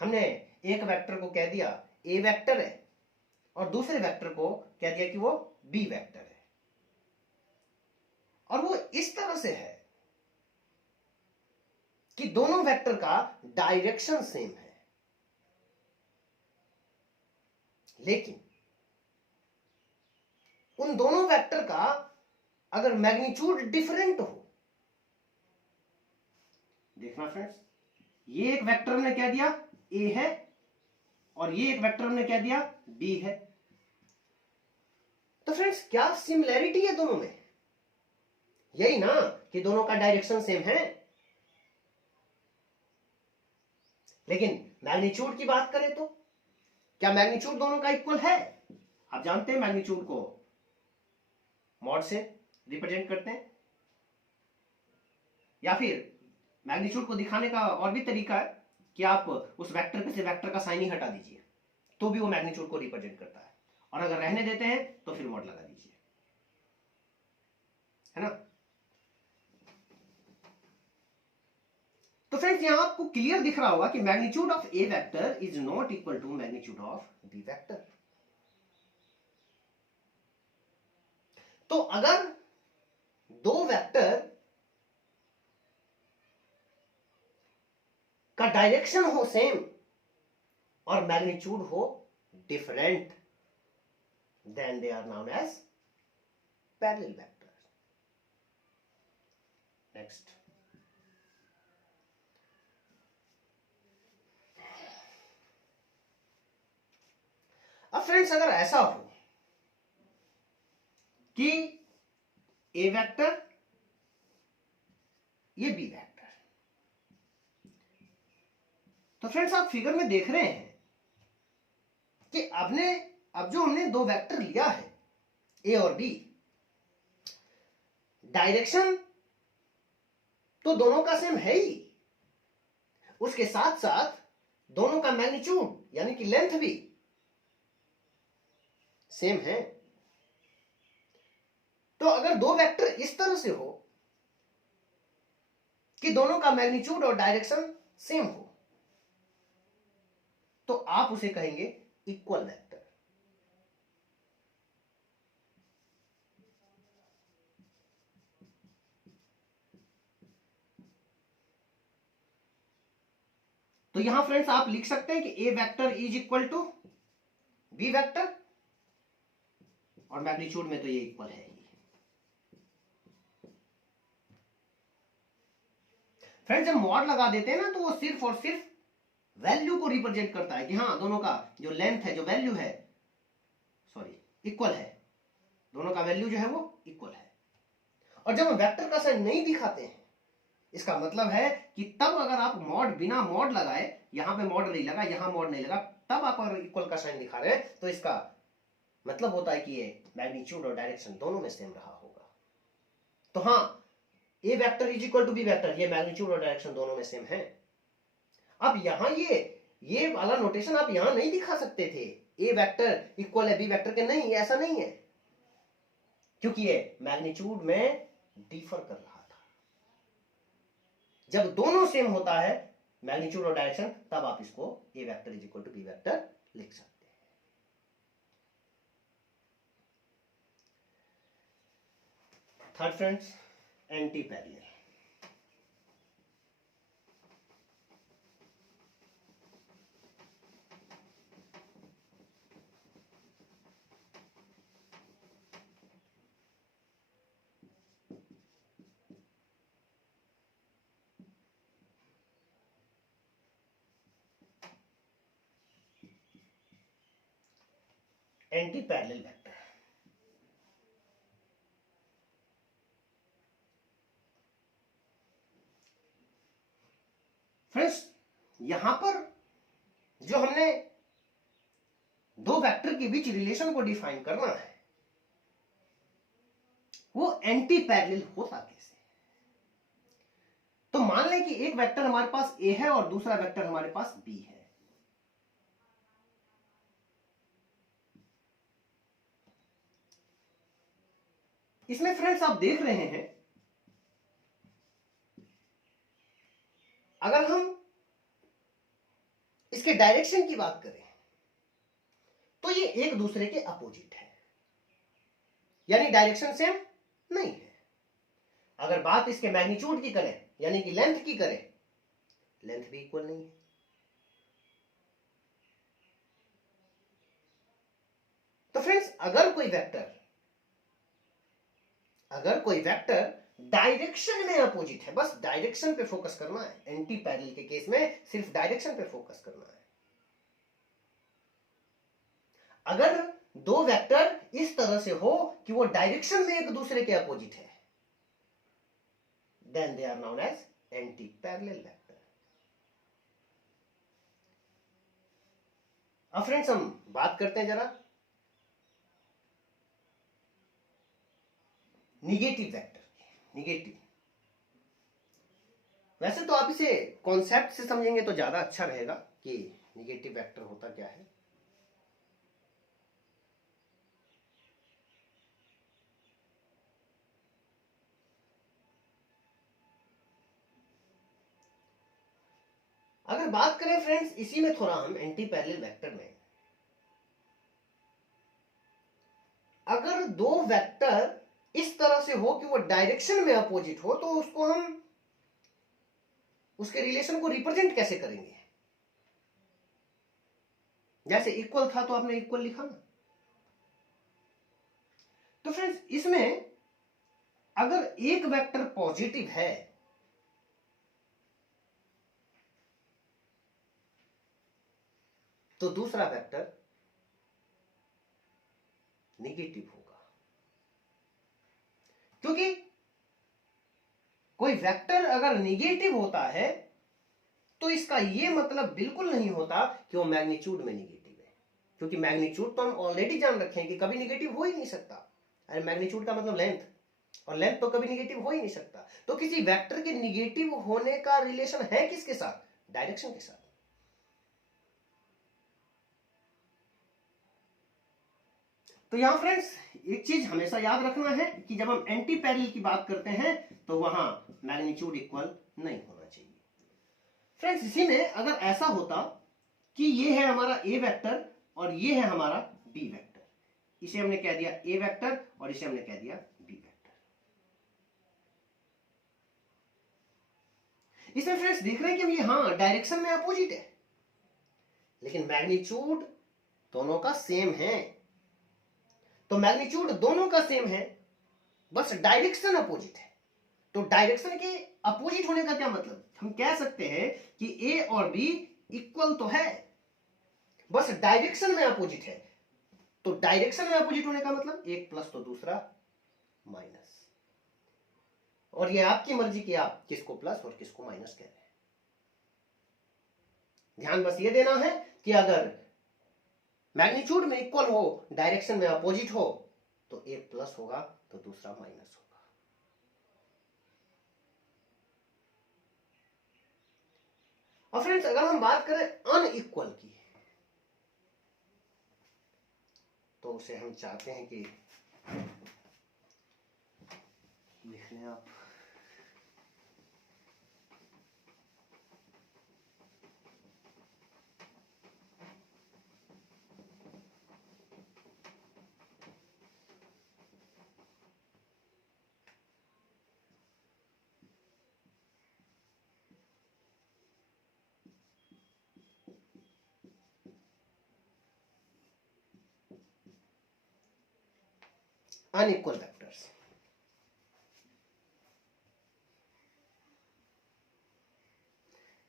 हमने एक वेक्टर को कह दिया ए वेक्टर है और दूसरे वेक्टर को कह दिया कि वो बी वेक्टर है, और वो इस तरह से है कि दोनों वेक्टर का डायरेक्शन सेम है, लेकिन उन दोनों वेक्टर का अगर मैग्नीट्यूड डिफरेंट हो, देखना फ्रेंड्स, ये एक वेक्टर हमने कह दिया ए है और ये एक वेक्टर हमने कह दिया बी है, तो फ्रेंड्स क्या सिमिलैरिटी है दोनों में? यही ना कि दोनों का डायरेक्शन सेम है। लेकिन मैग्नीट्यूड की बात करें तो क्या मैग्नीट्यूड दोनों का इक्वल है? आप जानते हैं मैग्नीट्यूड को मॉड से रिप्रेजेंट करते हैं, या फिर मैग्नीट्यूड को दिखाने का और भी तरीका है कि आप उस वेक्टर पे से वेक्टर का साइन ही हटा दीजिए तो भी वो मैग्नीट्यूड को रिप्रेजेंट करता है, और अगर रहने देते हैं तो फिर मॉड लगा दीजिए, है ना। तो फ्रेंड्स यहां आपको क्लियर दिख रहा होगा कि magnitude of A vector is not equal to magnitude of B vector. तो अगर दो वेक्टर का डायरेक्शन हो सेम और मैग्नीट्यूड हो different, then they are known as parallel vector. Next, अब फ्रेंड्स अगर ऐसा हो कि ए वेक्टर ये बी वेक्टर, तो फ्रेंड्स आप फिगर में देख रहे हैं कि अब जो हमने दो वेक्टर लिया है ए और बी, डायरेक्शन तो दोनों का सेम है ही, उसके साथ साथ दोनों का मैग्नीट्यूड यानी कि लेंथ भी सेम है। तो अगर दो वेक्टर इस तरह से हो कि दोनों का मैग्नीट्यूड और डायरेक्शन सेम हो, तो आप उसे कहेंगे इक्वल वेक्टर। तो यहां फ्रेंड्स आप लिख सकते हैं कि A vector is equal to B vector, और मैग्नीट्यूड में तो ये इक्वल है ही। फ्रेंड्स जब मॉड लगा देते हैं ना तो वो सिर्फ और सिर्फ वैल्यू को रिप्रेजेंट करता है कि हाँ दोनों का जो लेंथ है, जो वैल्यू है, सॉरी इक्वल है, दोनों का वैल्यू जो है वो इक्वल है। और जब हम वेक्टर का साइन नहीं दिखाते हैं, इसका मतलब है कि तब अगर आप मॉड बिना मॉड लगाए, यहां पे मॉड नहीं लगा, यहां मॉड नहीं लगा, तब आप अगर इक्वल का साइन दिखा रहे हैं तो इसका मतलब होता है कि ये मैग्नीट्यूड और डायरेक्शन दोनों में सेम रहा होगा। तो हाँ, A vector is equal to B vector, ये मैग्नीट्यूड और डायरेक्शन दोनों में सेम है। अब यहां ये वाला नोटेशन आप यहां नहीं दिखा सकते थे, ए वेक्टर इक्वल है बी वेक्टर के, नहीं ऐसा नहीं है, क्योंकि ये मैग्नीट्यूड में डिफर कर रहा था। जब दोनों सेम होता है मैग्नीट्यूड और डायरेक्शन, तब आप इसको A vector is equal to B vector लिख सकते हैं। Third friends, anti parallel. Anti parallel vector. Friends यहां पर जो हमने दो वेक्टर के बीच रिलेशन को डिफाइन करना है वो एंटी पैरेलल होता कैसे। तो मान लें कि एक वेक्टर हमारे पास ए है और दूसरा वेक्टर हमारे पास बी है। इसमें फ्रेंड्स आप देख रहे हैं अगर हम इसके डायरेक्शन की बात करें तो ये एक दूसरे के अपोजिट है, यानी डायरेक्शन सेम नहीं है। अगर बात इसके मैग्नीट्यूड की करें यानी कि लेंथ की करें, लेंथ भी इक्वल नहीं है। तो फ्रेंड्स अगर कोई वेक्टर डायरेक्शन में अपोजिट है, बस डायरेक्शन पे फोकस करना है, एंटी पैरेलल के केस में सिर्फ डायरेक्शन पे फोकस करना है। अगर दो वेक्टर इस तरह से हो कि वो डायरेक्शन में एक दूसरे के अपोजिट है, then they are known as anti parallel vector. अब फ्रेंड्स हम बात करते हैं जरा निगेटिव वेक्टर। निगेटिव, वैसे तो आप इसे कॉन्सेप्ट से समझेंगे तो ज्यादा अच्छा रहेगा कि निगेटिव वेक्टर होता क्या है। अगर बात करें फ्रेंड्स इसी में थोड़ा हम एंटी पैरेलल वेक्टर में, अगर दो वेक्टर इस तरह से हो कि वो डायरेक्शन में अपोजिट हो तो उसको हम उसके रिलेशन को रिप्रेजेंट कैसे करेंगे। जैसे इक्वल था तो आपने इक्वल लिखा ना। तो फ्रेंड्स इसमें अगर एक वेक्टर पॉजिटिव है तो दूसरा वेक्टर नेगेटिव होगा, क्योंकि कोई वेक्टर अगर नेगेटिव होता है तो इसका यह मतलब बिल्कुल नहीं होता कि वो मैग्नीट्यूड में नेगेटिव है, क्योंकि मैग्नीट्यूड तो हम ऑलरेडी जान रखे हैं कि कभी नेगेटिव हो ही नहीं सकता। अरे मैग्नीट्यूड का मतलब लेंथ, और लेंथ तो कभी नेगेटिव हो ही नहीं सकता। तो किसी वेक्टर के नेगेटिव होने का रिलेशन है किसके साथ? डायरेक्शन के साथ। तो यहां फ्रेंड्स एक चीज हमेशा याद रखना है कि जब हम एंटी पैरेलल की बात करते हैं तो वहां मैग्नीट्यूड इक्वल नहीं होना चाहिए। फ्रेंड्स इसी में अगर ऐसा होता कि ये है हमारा ए वेक्टर और ये है हमारा बी वेक्टर, इसे हमने कह दिया ए वेक्टर और इसे हमने कह दिया बी वेक्टर। इसमें फ्रेंड्स देख रहे हैं कि ये हाँ डायरेक्शन में अपोजिट है, लेकिन मैग्नीट्यूड दोनों का सेम है। तो मैग्नीट्यूड दोनों का सेम है, बस डायरेक्शन अपोजिट है। तो डायरेक्शन के अपोजिट होने का क्या मतलब? हम कह सकते हैं कि ए और बी इक्वल तो है, बस डायरेक्शन में अपोजिट है। तो डायरेक्शन में अपोजिट होने का मतलब एक प्लस तो दूसरा माइनस, और ये आपकी मर्जी कि आप किसको प्लस और किसको माइनस कह रहे हैं। ध्यान बस ये देना है कि अगर मैग्नीट्यूड में इक्वल हो, डायरेक्शन में अपोजिट हो, तो एक प्लस होगा तो दूसरा माइनस होगा। और फ्रेंड्स अगर हम बात करें अनइक्वल की, तो उसे हम चाहते हैं कि लिख लें आप। अनइक्वल वेक्टर्स,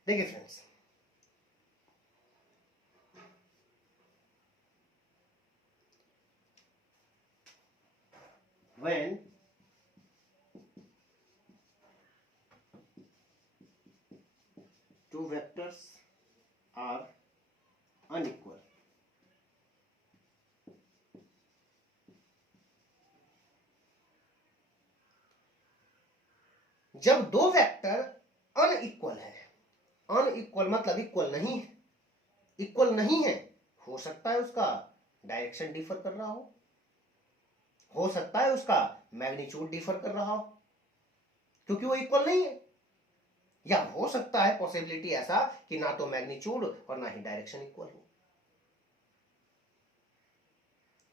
देखिए friends when two vectors are unequal। जब दो वेक्टर अनइक्वल है, अनइक्वल मतलब इक्वल नहीं है, इक्वल नहीं है, हो सकता है उसका डायरेक्शन डिफर कर रहा हो सकता है उसका मैग्नीट्यूड डिफर कर रहा हो क्योंकि वो इक्वल नहीं है, या हो सकता है पॉसिबिलिटी ऐसा कि ना तो मैग्नीट्यूड और ना ही डायरेक्शन इक्वल हो।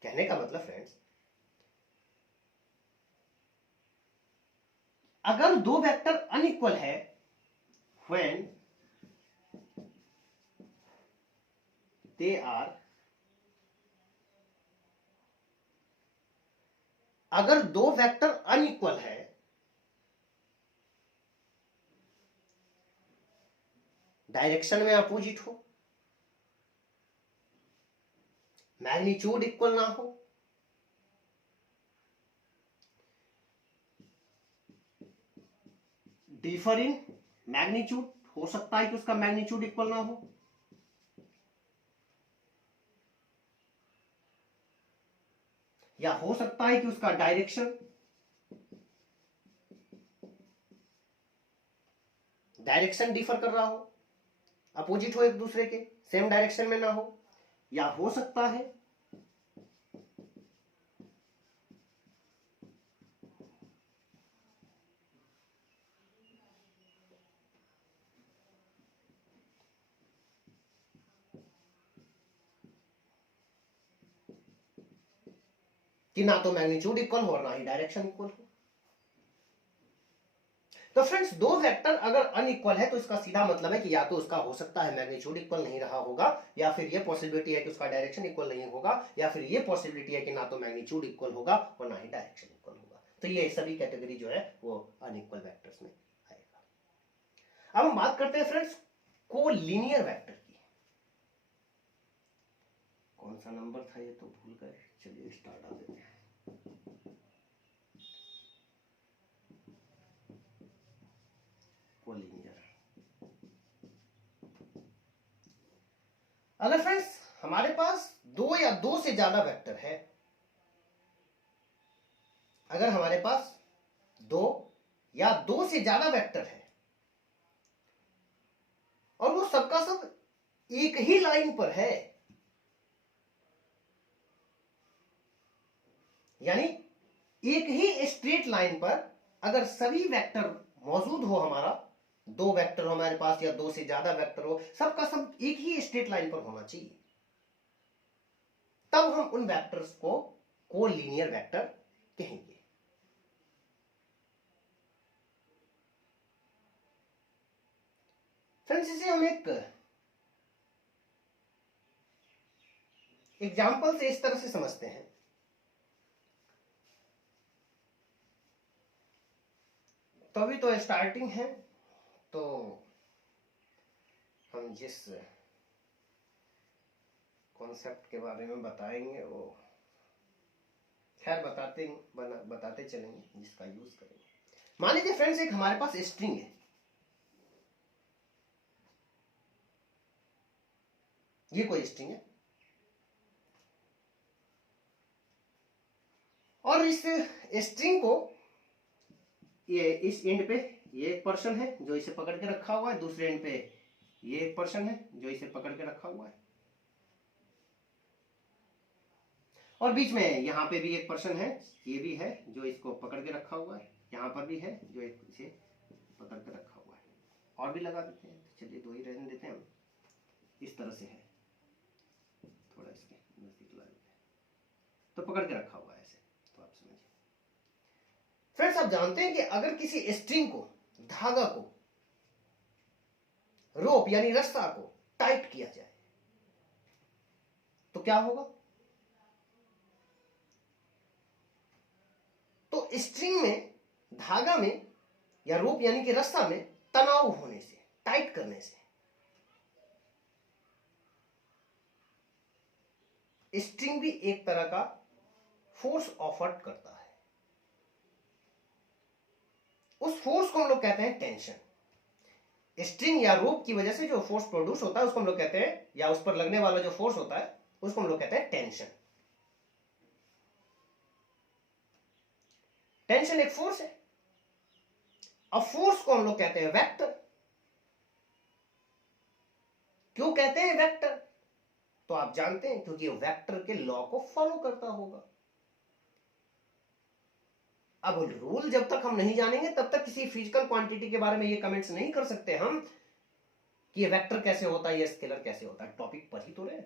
कहने का मतलब फ्रेंड्स, अगर दो वेक्टर अनइक्वल है when they are, अगर दो वेक्टर अनइक्वल है डायरेक्शन में अपोजिट हो, मैग्नीट्यूड इक्वल ना हो, डिफर इन मैग्नीट्यूड, हो सकता है कि उसका मैग्नीट्यूड इक्वल ना हो, या हो सकता है कि उसका डायरेक्शन डिफर कर रहा हो, अपोजिट हो, एक दूसरे के सेम डायरेक्शन में ना हो, या हो सकता है कि ना तो मैग्नीट्यूड इक्वल हो और ना ही डायरेक्शन इक्वल हो। तो फ्रेंड्स, दो वेक्टर अगर अनइक्वल है तो इसका सीधा मतलब है कि या तो उसका हो सकता है मैग्नीट्यूड इक्वल नहीं रहा होगा, या फिर ये पॉसिबिलिटी है कि उसका डायरेक्शन इक्वल नहीं होगा, या फिर ये पॉसिबिलिटी है कि ना तो मैग्नीट्यूड इक्वल होगा और ना ही डायरेक्शन इक्वल होगा। तो ये सभी कैटेगरी जो है वो अनइक्वल वेक्टर्स में आएगा। अब हम बात करते हैं फ्रेंड्स कोलिनियर वेक्टर की। कौन सा नंबर था ये तो भूल गए, चलिए स्टार्ट आ देते हैं। कोलिनियर, अगर फ्रेंड्स हमारे पास दो या दो से ज्यादा वेक्टर है, अगर हमारे पास दो या दो से ज्यादा वेक्टर है और वो सबका सब एक ही लाइन पर है, यानी एक ही स्ट्रेट लाइन पर अगर सभी वेक्टर मौजूद हो, हमारा दो वेक्टर हो हमारे पास या दो से ज्यादा वेक्टर हो, सबका सब एक ही स्ट्रेट लाइन पर होना चाहिए, तब हम उन वेक्टर्स को कोलिनियर वेक्टर कहेंगे। फ्रेंड्स, इसे हम एक एग्जाम्पल से इस तरह से समझते हैं। तो अभी तो स्टार्टिंग है, तो हम जिस कॉन्सेप्ट के बारे में बताएंगे वो खैर बताते चलेंगे, जिसका यूज करेंगे। मान लीजिए फ्रेंड्स, एक हमारे पास स्ट्रिंग है, ये कोई स्ट्रिंग है, और इस स्ट्रिंग को ये इस एंड पे ये एक पर्सन है जो इसे पकड़ के रखा हुआ है, दूसरे एंड पे ये एक पर्सन है जो इसे पकड़ के रखा हुआ है, और बीच में यहाँ पे भी एक पर्सन है, ये भी है जो इसको पकड़ के रखा हुआ है, यहाँ पर भी है जो इसे पकड़ के रखा हुआ है, और भी लगा देते हैं। चलिए दो ही रहने देते हैं हम, इस तरह से है, थोड़ा इसके नजदीक ला देते हैं, तो पकड़ के रखा हुआ है ऐसे, तो आप समझिए। फ्रेंड्स, आप जानते हैं कि अगर किसी स्ट्रिंग को, धागा को, रोप यानी रस्सा को टाइट किया जाए तो क्या होगा? तो स्ट्रिंग में, धागा में या रोप यानी कि रस्सा में तनाव होने से, टाइट करने से स्ट्रिंग भी एक तरह का फोर्स ऑफर करता है, उस फोर्स को हम लोग कहते हैं टेंशन। स्ट्रिंग या रोप की वजह से जो फोर्स प्रोड्यूस होता है उसको हम लोग कहते हैं, या उस पर लगने वाला जो फोर्स होता है उसको हम लोग कहते हैं टेंशन। टेंशन एक फोर्स है। अब फोर्स को हम लोग कहते हैं वेक्टर। क्यों कहते हैं वेक्टर? तो आप जानते हैं क्योंकि ये वेक्टर के लॉ को फॉलो करता होगा। अब रूल जब तक हम नहीं जानेंगे तब तक किसी फिजिकल क्वांटिटी के बारे में ये कमेंट्स नहीं कर सकते हम कि ये वेक्टर कैसे होता है, ये स्केलर कैसे होता है। टॉपिक पर ही तो रहे।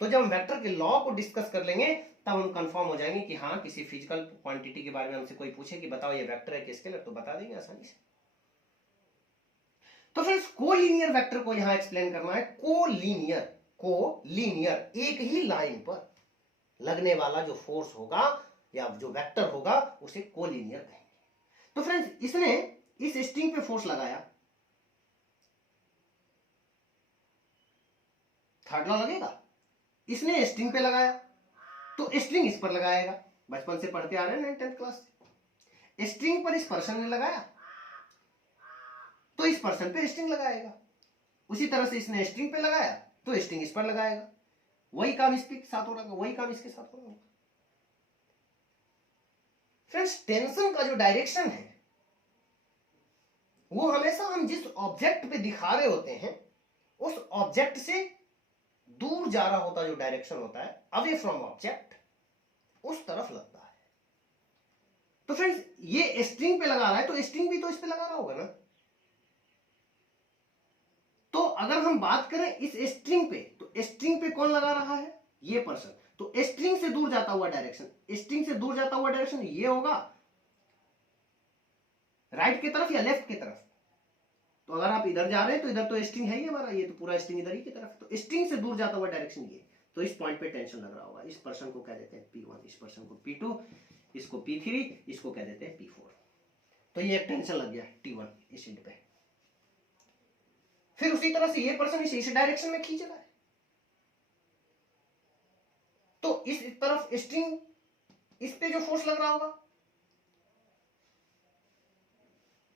तो जब हम वेक्टर के लॉ को डिस्कस कर लेंगे तब हम कंफर्म हो जाएंगे कि हाँ, किसी फिजिकल क्वांटिटी के बारे में हमसे कोई पूछे कि बताओ ये वेक्टर है कि स्केलर, तो बता देंगे आसानी से। तो फ्रेंड्स, कोलीनियर वेक्टर को यहां एक्सप्लेन करना है। कोलीनियर एक ही लाइन पर लगने वाला जो फोर्स होगा या जो वेक्टर होगा उसे कोलीनियर कहेंगे। तो फ्रेंड्स, इसने इस स्ट्रिंग पे फोर्स लगाया, थर्ड लॉ लगेगा। इसने स्ट्रिंग पे लगाया तो स्ट्रिंग इस पर लगाएगा। बचपन से पढ़ते आ रहे हैं 10th क्लास से। स्ट्रिंग पर इस पर्सन ने लगाया तो इस पर्सन पे स्ट्रिंग लगाएगा। उसी तरह से इसने स्ट्रिंग पे लगाया तो स्ट्रिंग इस पर लगाएगा। वही काम इसके साथ हो रहा है, वही काम इसके साथ हो रहा है। फ्रेंड्स, टेंशन का जो डायरेक्शन है वो हमेशा हम जिस ऑब्जेक्ट पे दिखा रहे होते हैं उस ऑब्जेक्ट से दूर जा रहा होता जो डायरेक्शन होता है, अवे फ्रॉम ऑब्जेक्ट, उस तरफ लगता है। तो फ्रेंड्स, ये स्ट्रिंग पे लगा रहा है तो स्ट्रिंग भी तो इस पे लगा रहा होगा ना। तो अगर हम बात करें इस स्ट्रिंग पे, तो स्ट्रिंग पे कौन लगा रहा है? ये पर्सन। तो स्ट्रिंग से दूर जाता हुआ डायरेक्शन, स्ट्रिंग से दूर जाता हुआ डायरेक्शन ये होगा राइट की तरफ या लेफ्ट की तरफ। तो अगर आप इधर जा रहे हैं तो इधर तो स्ट्रिंग है ही हमारा, ये तो पूरा स्ट्रिंग इधर ही की तरफ। तो स्ट्रिंग से दूर जाता हुआ डायरेक्शन ये, तो इस पॉइंट पे टेंशन लग रहा होगा। इस पर्सन को कह देते हैं P1, इस पर्सन को P2, इसको P3, इसको कह देते हैं P4। तो ये एक टेंशन लग गया T1 इस एंड पे। फिर उसी तरह से ये पर्सन इस डायरेक्शन में खींच रहा है तो इस तरफ स्ट्रिंग, इस पे जो फोर्स लग रहा होगा,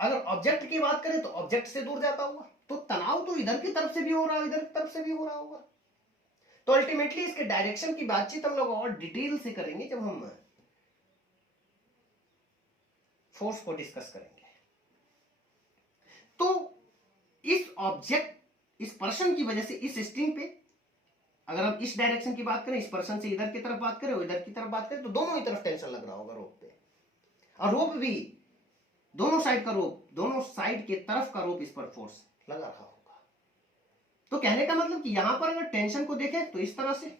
अगर ऑब्जेक्ट की बात करें तो ऑब्जेक्ट से दूर जाता हुआ, तो तनाव तो इधर की तरफ से भी हो रहा है, इधर की तरफ से भी हो रहा होगा। तो अल्टीमेटली इसके डायरेक्शन की बातचीत हम लोग और डिटेल से करेंगे जब हम फोर्स को डिस्कस करेंगे। तो इस ऑब्जेक्ट, इस पर्सन की वजह से इस स्ट्रिंग पे, अगर हम इस डायरेक्शन की बात करें, इस पर्सन से इधर की तरफ बात करें और इधर की तरफ बात करें, तो दोनों ही तरफ टेंशन लग रहा होगा रोप पे। और रोप भी दोनों साइड का रोप, दोनों साइड के तरफ का रोप इस पर फोर्स लगा रहा होगा। तो कहने का मतलब कि यहां पर अगर टेंशन को देखें तो इस तरह से,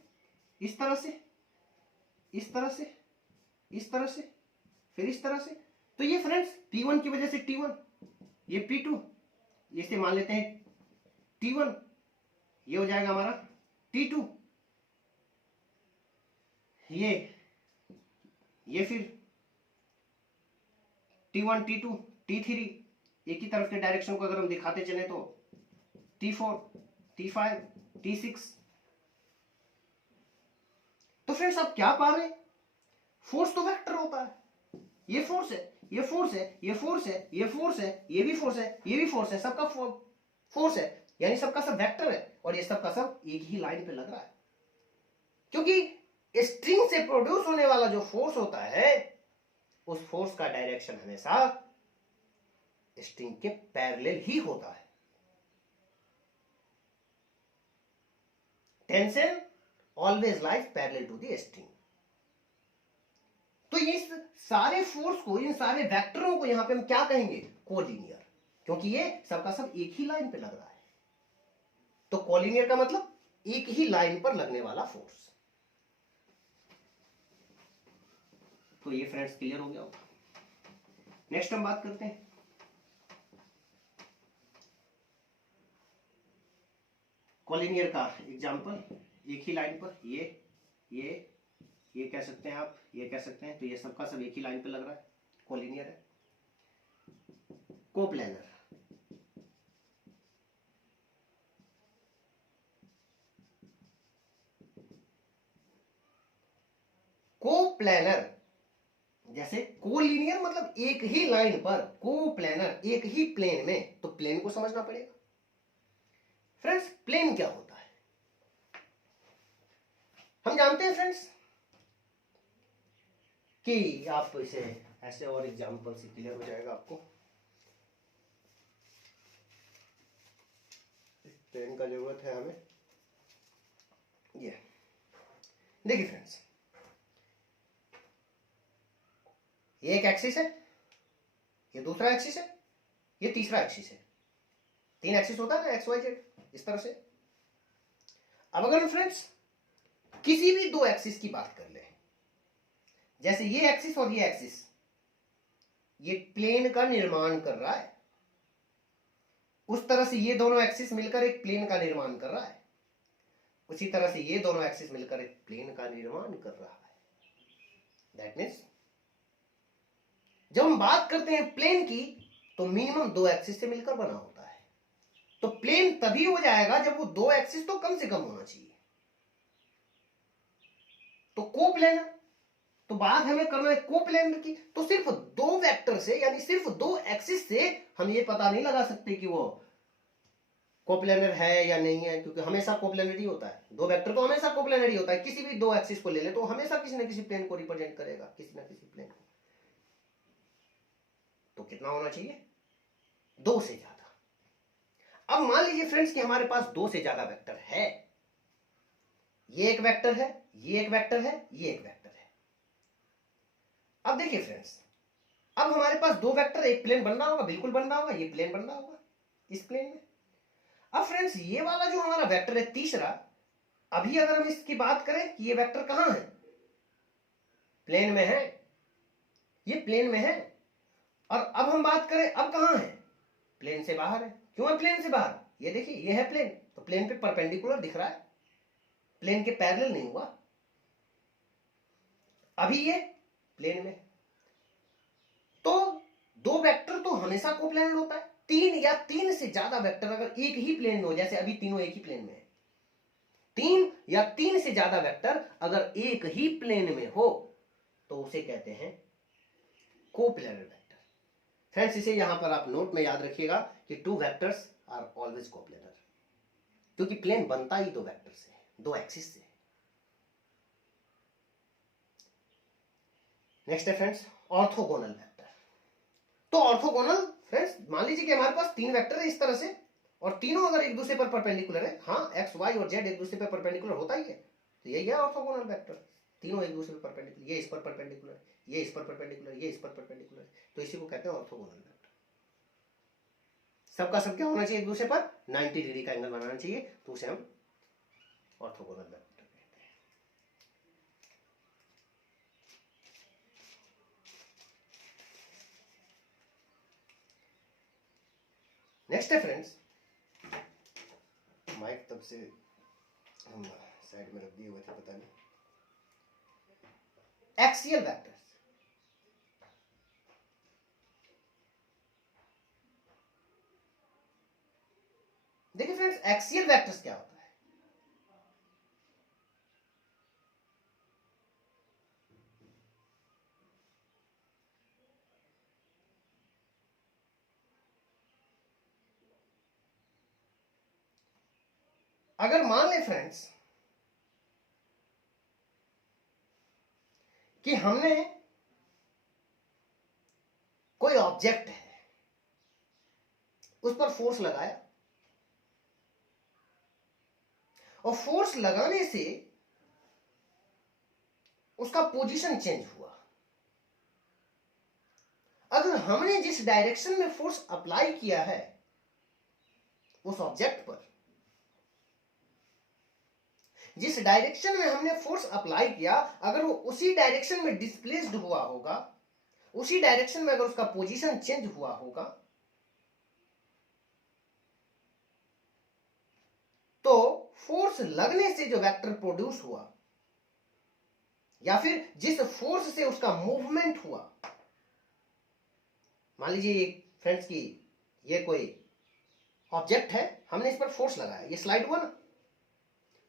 इस तरह से, इस तरह से, इस तरह से, फिर इस तरह से। तो ये फ्रेंड्स P1 की वजह से T1, ये P2, इसे मान लेते हैं T1, ये हो जाएगा हमारा T2, ये फिर T1, T2, T3, एक ही तरफ के डायरेक्शन को अगर हम दिखाते चले तो T4, T5, T6। तो फ्रेंड्स, आप क्या पा रहे हैं? फोर्स तो वेक्टर होता है। ये फोर्स है, ये फोर्स है, ये फोर्स है, ये फोर्स है, ये भी फोर्स है, ये भी फोर्स है, सबका फोर्स है, यानी सबका सब वेक्टर है। और ये सबका सब एक ही लाइन पे लग रहा है, क्योंकि स्ट्रिंग से प्रोड्यूस होने वाला जो फोर्स होता है उस फोर्स का डायरेक्शन हमेशा स्ट्रिंग के पैरेलल ही होता है। Tension always lies parallel to the string. तो इस सारे फोर्स को, इन सारे वेक्टरों को यहां पे हम क्या कहेंगे? कोलिनियर, क्योंकि ये सबका सब एक ही लाइन पे लग रहा है। तो कोलिनियर का मतलब एक ही लाइन पर लगने वाला फोर्स। तो ये फ्रेंड्स क्लियर हो गया होगा। नेक्स्ट हम बात करते हैं कोलिनियर का एग्जांपल। एक ही लाइन पर ये कह सकते हैं आप, ये कह सकते हैं। तो ये सबका सब एक ही लाइन पे लग रहा है, कोलिनियर है। कोप्लेनर, कोप्लेनर जैसे कोलिनियर मतलब एक ही लाइन पर, कोप्लेनर एक ही प्लेन में, तो प्लेन को समझना पड़ेगा। फ्रेंड्स प्लेन क्या होता है हम जानते हैं फ्रेंड्स, कि आप इसे ऐसे और एग्जांपल से क्लियर हो जाएगा आपको। प्लेन का जरूरत है हमें। ये देखिए फ्रेंड्स, ये एक एक्सिस है, ये दूसरा एक्सिस है, ये तीसरा एक्सिस है। 3 एक्सिस होता है ना, एक्स वाई जेड, इस तरह से। अब अगर हम फ्रेंड्स किसी भी 2 एक्सिस की बात कर ले, जैसे ये एक्सिस और ये एक्सिस, ये प्लेन का निर्माण कर रहा है, उस तरह से ये दोनों एक्सिस मिलकर एक प्लेन का निर्माण कर रहा है, उसी तरह से ये दोनों एक्सिस मिलकर एक प्लेन का निर्माण कर रहा है। दैट मीन्स जब हम बात करते हैं प्लेन की, तो मिनिमम 2 एक्सिस से मिलकर बना होता है। तो प्लेन तभी हो जाएगा जब वो 2 एक्सिस तो कम से कम होना चाहिए। तो कोप्लेनर, तो बात हमें करना है कोप्लेनर की, तो सिर्फ 2 वेक्टर से, यानी सिर्फ 2 एक्सिस से हम ये पता नहीं लगा सकते कि वो कोप्लेनर है या नहीं है, क्योंकि हमेशा कोप्लेनर ही होता है। 2 वेक्टर तो हमेशा कोप्लेनर ही होता है। किसी भी 2 एक्सिस को ले ले तो हमेशा किसी न किसी प्लेन को रिप्रेजेंट करेगा, किसी न किसी प्लेन को। तो कितना होना चाहिए? 2 से ज्यादा। अब मान लीजिए फ्रेंड्स कि हमारे पास 2 से ज्यादा वेक्टर है, ये एक वेक्टर है, ये एक वेक्टर है, ये एक वेक्टर है। अब देखिए फ्रेंड्स, अब हमारे पास 2 वेक्टर, एक प्लेन बन रहा होगा, बिल्कुल बन रहा होगा, ये प्लेन बन रहा होगा इस प्लेन में। अब फ्रेंड्स ये वाला जो हमारा वेक्टर है तीसरा, अभी अगर हम इसकी बात करें कि ये वेक्टर कहां है, प्लेन में है, ये प्लेन में है। और अब हम बात करें अब कहां है, प्लेन से बाहर है। क्यों है प्लेन से बाहर? ये देखिए, ये है प्लेन, तो प्लेन पे परपेंडिकुलर दिख रहा है, प्लेन के पैरेलल नहीं हुआ। अभी ये प्लेन में, तो 2 वेक्टर तो हमेशा कोप्लेनर होता है। 3 या 3 से ज्यादा वेक्टर अगर एक ही प्लेन में हो, जैसे अभी तीनों एक ही प्लेन में है, 3 या 3 से ज्यादा वेक्टर अगर एक ही प्लेन में हो तो उसे कहते हैं कोप्लेनर वेक्टर। फ्रेंड्स इसे यहां पर आप नोट में याद रखिएगा कि 2 वेक्टर्स आर ऑलवेज कोप्लेनर, क्योंकि प्लेन बनता ही 2 वेक्टर से, 2 एक्सिस से। नेक्स्ट है फ्रेंड्स ऑर्थोगोनल वेक्टर। तो ऑर्थोगोनल फ्रेंड्स, मान लीजिए कि हमारे पास 3 वेक्टर है इस तरह से, और तीनों अगर एक दूसरे पर परपेंडिकुलर है, हाँ एक्स वाई और जेड एक दूसरे पर परपेंडिकुलर होता ही है, तो यही है ऑर्थोगोनल वेक्टर। तीनों एक दूसरे पर परपेंडिकुलर, ये इस पर परपेंडिकुलर, ये इस पर परपेंडिकुलर, ये इस पर परपेंडिकुलर, तो इसी को कहते हैं ऑर्थोगोनल वेक्टर। सबका सब क्या होना चाहिए, एक दूसरे पर 90 डिग्री का एंगल बनाना चाहिए, तो उसे हम ऑर्थोगोनल वेक्टर कहते हैं। नेक्स्ट है फ्रेंड्स, माइक तब से हम साइड में रख दिए हुए थे, पता नहीं। Axial vectors. देखिए फ्रेंड्स, एक्सियल वेक्टर्स क्या होता है? अगर मान ले फ्रेंड्स कि हमने कोई ऑब्जेक्ट है, उस पर फोर्स लगाया, और फोर्स लगाने से उसका पोजीशन चेंज हुआ। अगर हमने जिस डायरेक्शन में फोर्स अप्लाई किया है उस ऑब्जेक्ट पर, जिस डायरेक्शन में हमने फोर्स अप्लाई किया, अगर वो उसी डायरेक्शन में डिस्प्लेस्ड हुआ होगा, उसी डायरेक्शन में अगर उसका पोजीशन चेंज हुआ होगा, तो फोर्स लगने से जो वेक्टर प्रोड्यूस हुआ, या फिर जिस फोर्स से उसका मूवमेंट हुआ, मान लीजिए फ्रेंड्स की ये कोई ऑब्जेक्ट है, हमने इस पर फोर्स लगाया, ये स्लाइड हुआ ना,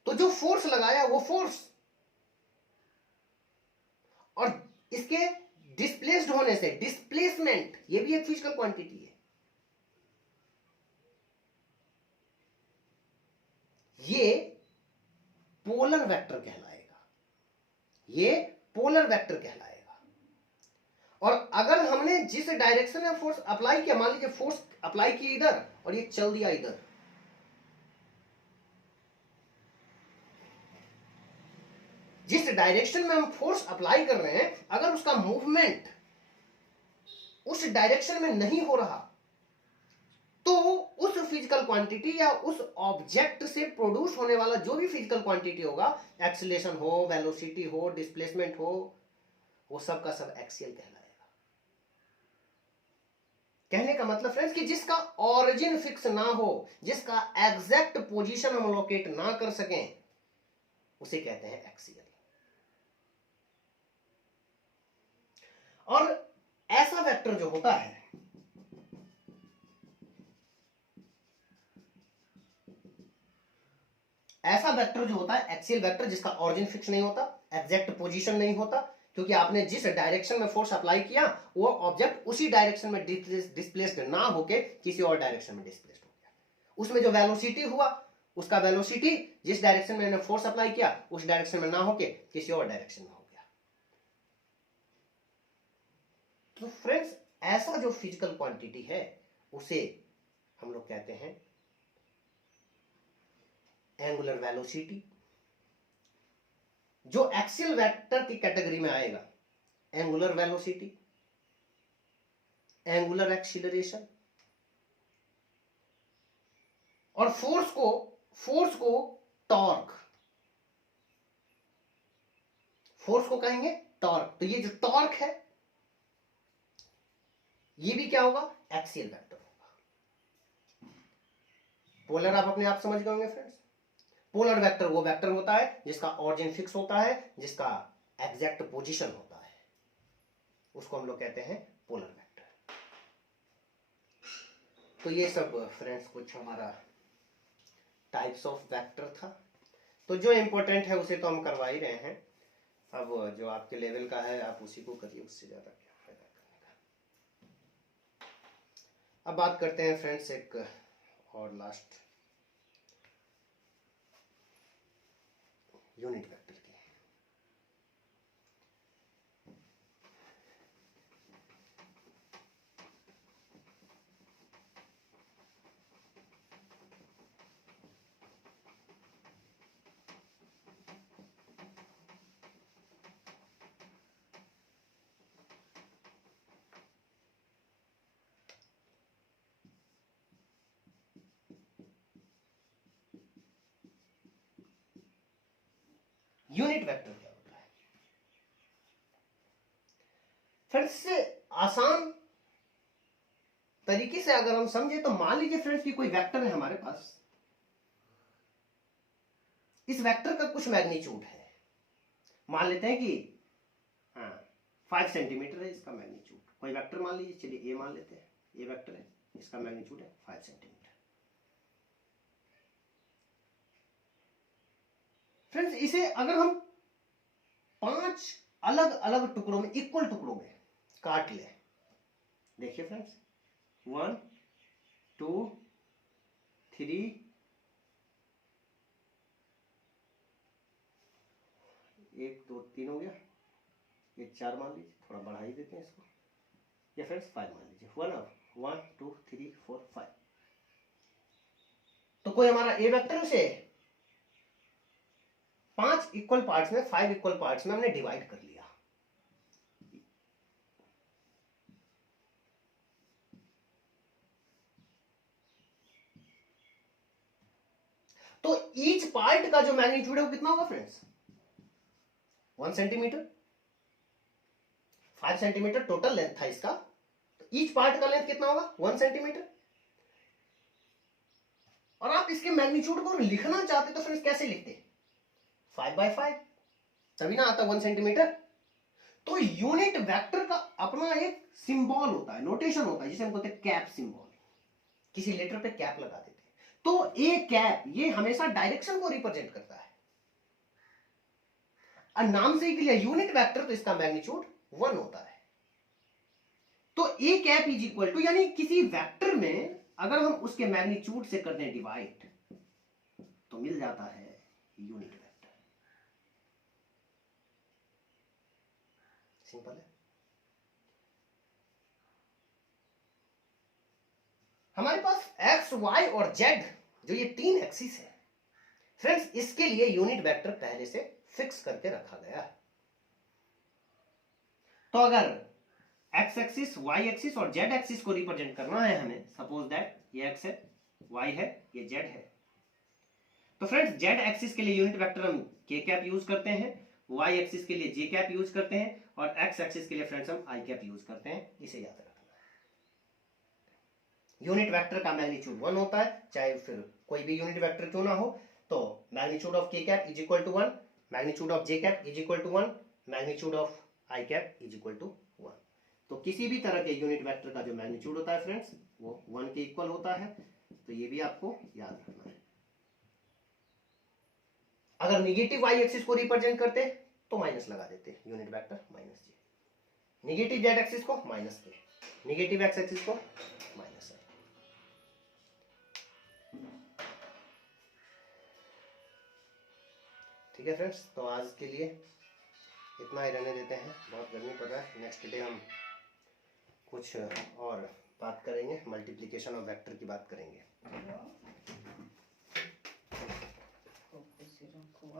तो जो फोर्स लगाया वो फोर्स और इसके डिस्प्लेस्ड होने से, डिस्प्लेसमेंट ये भी एक फिजिकल क्वांटिटी है। ये पोलर वेक्टर कहलाएगा, ये पोलर वेक्टर कहलाएगा। और अगर हमने जिस डायरेक्शन में फोर्स अप्लाई किया, मान लीजिए फोर्स अप्लाई किया इधर और ये चल दिया इधर, जिस डायरेक्शन में हम फोर्स अप्लाई कर रहे हैं, अगर उसका मूवमेंट उस डायरेक्शन में नहीं हो रहा, तो उस फिजिकल क्वांटिटी या उस ऑब्जेक्ट से प्रोड्यूस होने वाला जो भी फिजिकल क्वांटिटी होगा, एक्सीलरेशन हो, वेलोसिटी हो, डिस्प्लेसमेंट हो, वो सब का सब एक्सियल कहलाएगा। कहने का मतलब फ्रेंड्स कि जिसका ऑरिजिन फिक्स ना हो, जिसका एग्जैक्ट पोजीशन हम लोकेट ना कर सकें, उसे कहते हैं एक्सियल। और ऐसा वेक्टर जो होता है, ऐसा वेक्टर जो होता है एक्सियल वेक्टर, जिसका ऑरिजिन फिक्स नहीं होता, एग्जैक्ट पोजीशन नहीं होता, क्योंकि आपने जिस डायरेक्शन में फोर्स अप्लाई किया वो ऑब्जेक्ट उसी डायरेक्शन में डिस्प्लेस्ड ना होके किसी और डायरेक्शन में डिस्प्लेस्ड हो गया। उसमें जो वेलोसिटी हुआ, उसका वेलोसिटी जिस डायरेक्शन में मैंने फोर्स अप्लाई किया उस डायरेक्शन में ना होके किसी और डायरेक्शन में हो गया। तो फ्रेंड्स, ऐसा जो फिजिकल क्वांटिटी है उसे हम लोग कहते हैं एंगुलर वेलोसिटी। जो एक्सियल वेक्टर की कैटेगरी में आएगा, एंगुलर वेलोसिटी, एंगुलर एक्सीलरेशन। और फोर्स को टॉर्क, फोर्स को कहेंगे टॉर्क। तो ये जो टॉर्क है ये भी क्या होगा, एक्सियल वेक्टर होगा। पोलर आप अपने आप समझ गए होंगे फ्रेंड्स। पोलर वेक्टर वो वेक्टर होता है जिसका ऑरिजिन फिक्स होता है, जिसका एग्जैक्ट पोजीशन होता है, उसको हम लोग कहते हैं पोलर वेक्टर। तो ये सब फ्रेंड्स कुछ हमारा टाइप्स ऑफ वेक्टर था। तो जो इंपॉर्टेंट है उसे तो हम करवा ही रहे हैं, अब जो आपके लेवल का है आप उसी को करिए, उससे ज्यादा क्या फायदा करने का। अब बात करते हैं फ्रेंड्स एक और लास्ट यूनिट वेक्टर की। यूनिट वेक्टर क्या होता है फ्रेंड्स? से आसान तरीके से अगर हम समझे तो मान लीजिए फ्रेंड्स कि कोई वेक्टर है हमारे पास, इस वेक्टर का कुछ मैग्नीट्यूड है, मान लेते हैं कि 5 सेंटीमीटर है इसका मैग्नीट्यूड। कोई वेक्टर मान लीजिए, चलिए ए मान लेते हैं, ये वेक्टर है, इसका मैग्नीट्यूड है 5 सेंटीमीटर। फ्रेंड्स, इसे अगर हम 5 अलग अलग टुकड़ों में, इक्वल टुकड़ों में काट ले, देखिए फ्रेंड्स, 1 2 3 1 2 3 हो गया, ये 4 मान लीजिए, थोड़ा बढ़ा ही देते हैं इसको, या फ्रेंड्स 5 मान लीजिए, हुआ ना, 1 2 3 4 5। तो कोई हमारा ए वेक्टर से 5 इक्वल पार्ट्स में, 5 इक्वल पार्ट्स में हमने डिवाइड कर लिया। तो ईच पार्ट का जो मैग्नीट्यूड है वो कितना होगा friends? 1 centimetre. 5 centimetre total length था इसका, तो ईच पार्ट का लेंथ कितना होगा? 1 सेंटीमीटर। और आप इसके मैग्नीट्यूड को लिखना चाहते तो फ्रेंड्स कैसे लिखते? 5/5, तभी ना आता 1 सेंटीमीटर। तो यूनिट वेक्टर का अपना एक सिंबल होता है, नोटेशन होता है, जिसे हम कहते हैं कैप सिंबल। किसी लेटर पे कैप लगा देते हैं, तो ए कैप ये हमेशा डायरेक्शन को रिप्रेजेंट करता है। नाम से ही क्लियर, यूनिट वेक्टर, तो इसका मैग्नीट्यूड 1 होता है। तो A cap is equal to, यानी किसी वेक्टर में अगर हम उसके मैग्नीट्यूड से कर दें डिवाइड तो मिल जाता है यूनिट वेक्टर। सिंपल है। हमारे पास एक्स, वाई और जेड जो ये 3 एक्सिस है फ्रेंड्स, इसके लिए यूनिट वेक्टर पहले से फिक्स करके रखा गया है। तो अगर एक्स एक्सिस, वाई एक्सिस और जेड एक्सिस को रिप्रेजेंट करना है हमें, सपोज दैट ये एक्स है, वाई है, ये जेड है, तो फ्रेंड्स जेड एक्सिस के लिए यूनिट वेक्टर हम के कैप यूज करते हैं, वाई एक्सिस के लिए जे कैप यूज करते हैं और एक्स एक्सिस के लिए फ्रेंड्स हम आई कैप यूज करते हैं। इसे याद रखना है। यूनिट वेक्टर का मैग्नीट्यूड 1 होता है, चाहे फिर कोई भी यूनिट वेक्टर क्यों ना हो। तो magnitude of K cap is equal to 1, magnitude of J cap is equal to 1, magnitude of I cap is equal to 1। तो किसी भी तरह के यूनिट वेक्टर का जो मैग्नीट्यूड होता है फ्रेंड्स वो 1 के इक्वल होता है। तो ये भी आपको याद रखना है। अगर निगेटिव वाई एक्सिस को रिप्रेजेंट करते तो माइनस लगा देते, यूनिट वेक्टर माइनस जे, निगेटिव जेड एक्सिस को माइनस के, निगेटिव एक्स एक्सिस को माइनस है। ठीक है फ्रेंड्स, तो आज के लिए इतना ही रहने देते हैं, बहुत गर्मी पड़ रहा है। नेक्स्ट डे हम कुछ और बात करेंगे, मल्टीप्लिकेशन और वेक्टर की बात करेंगे।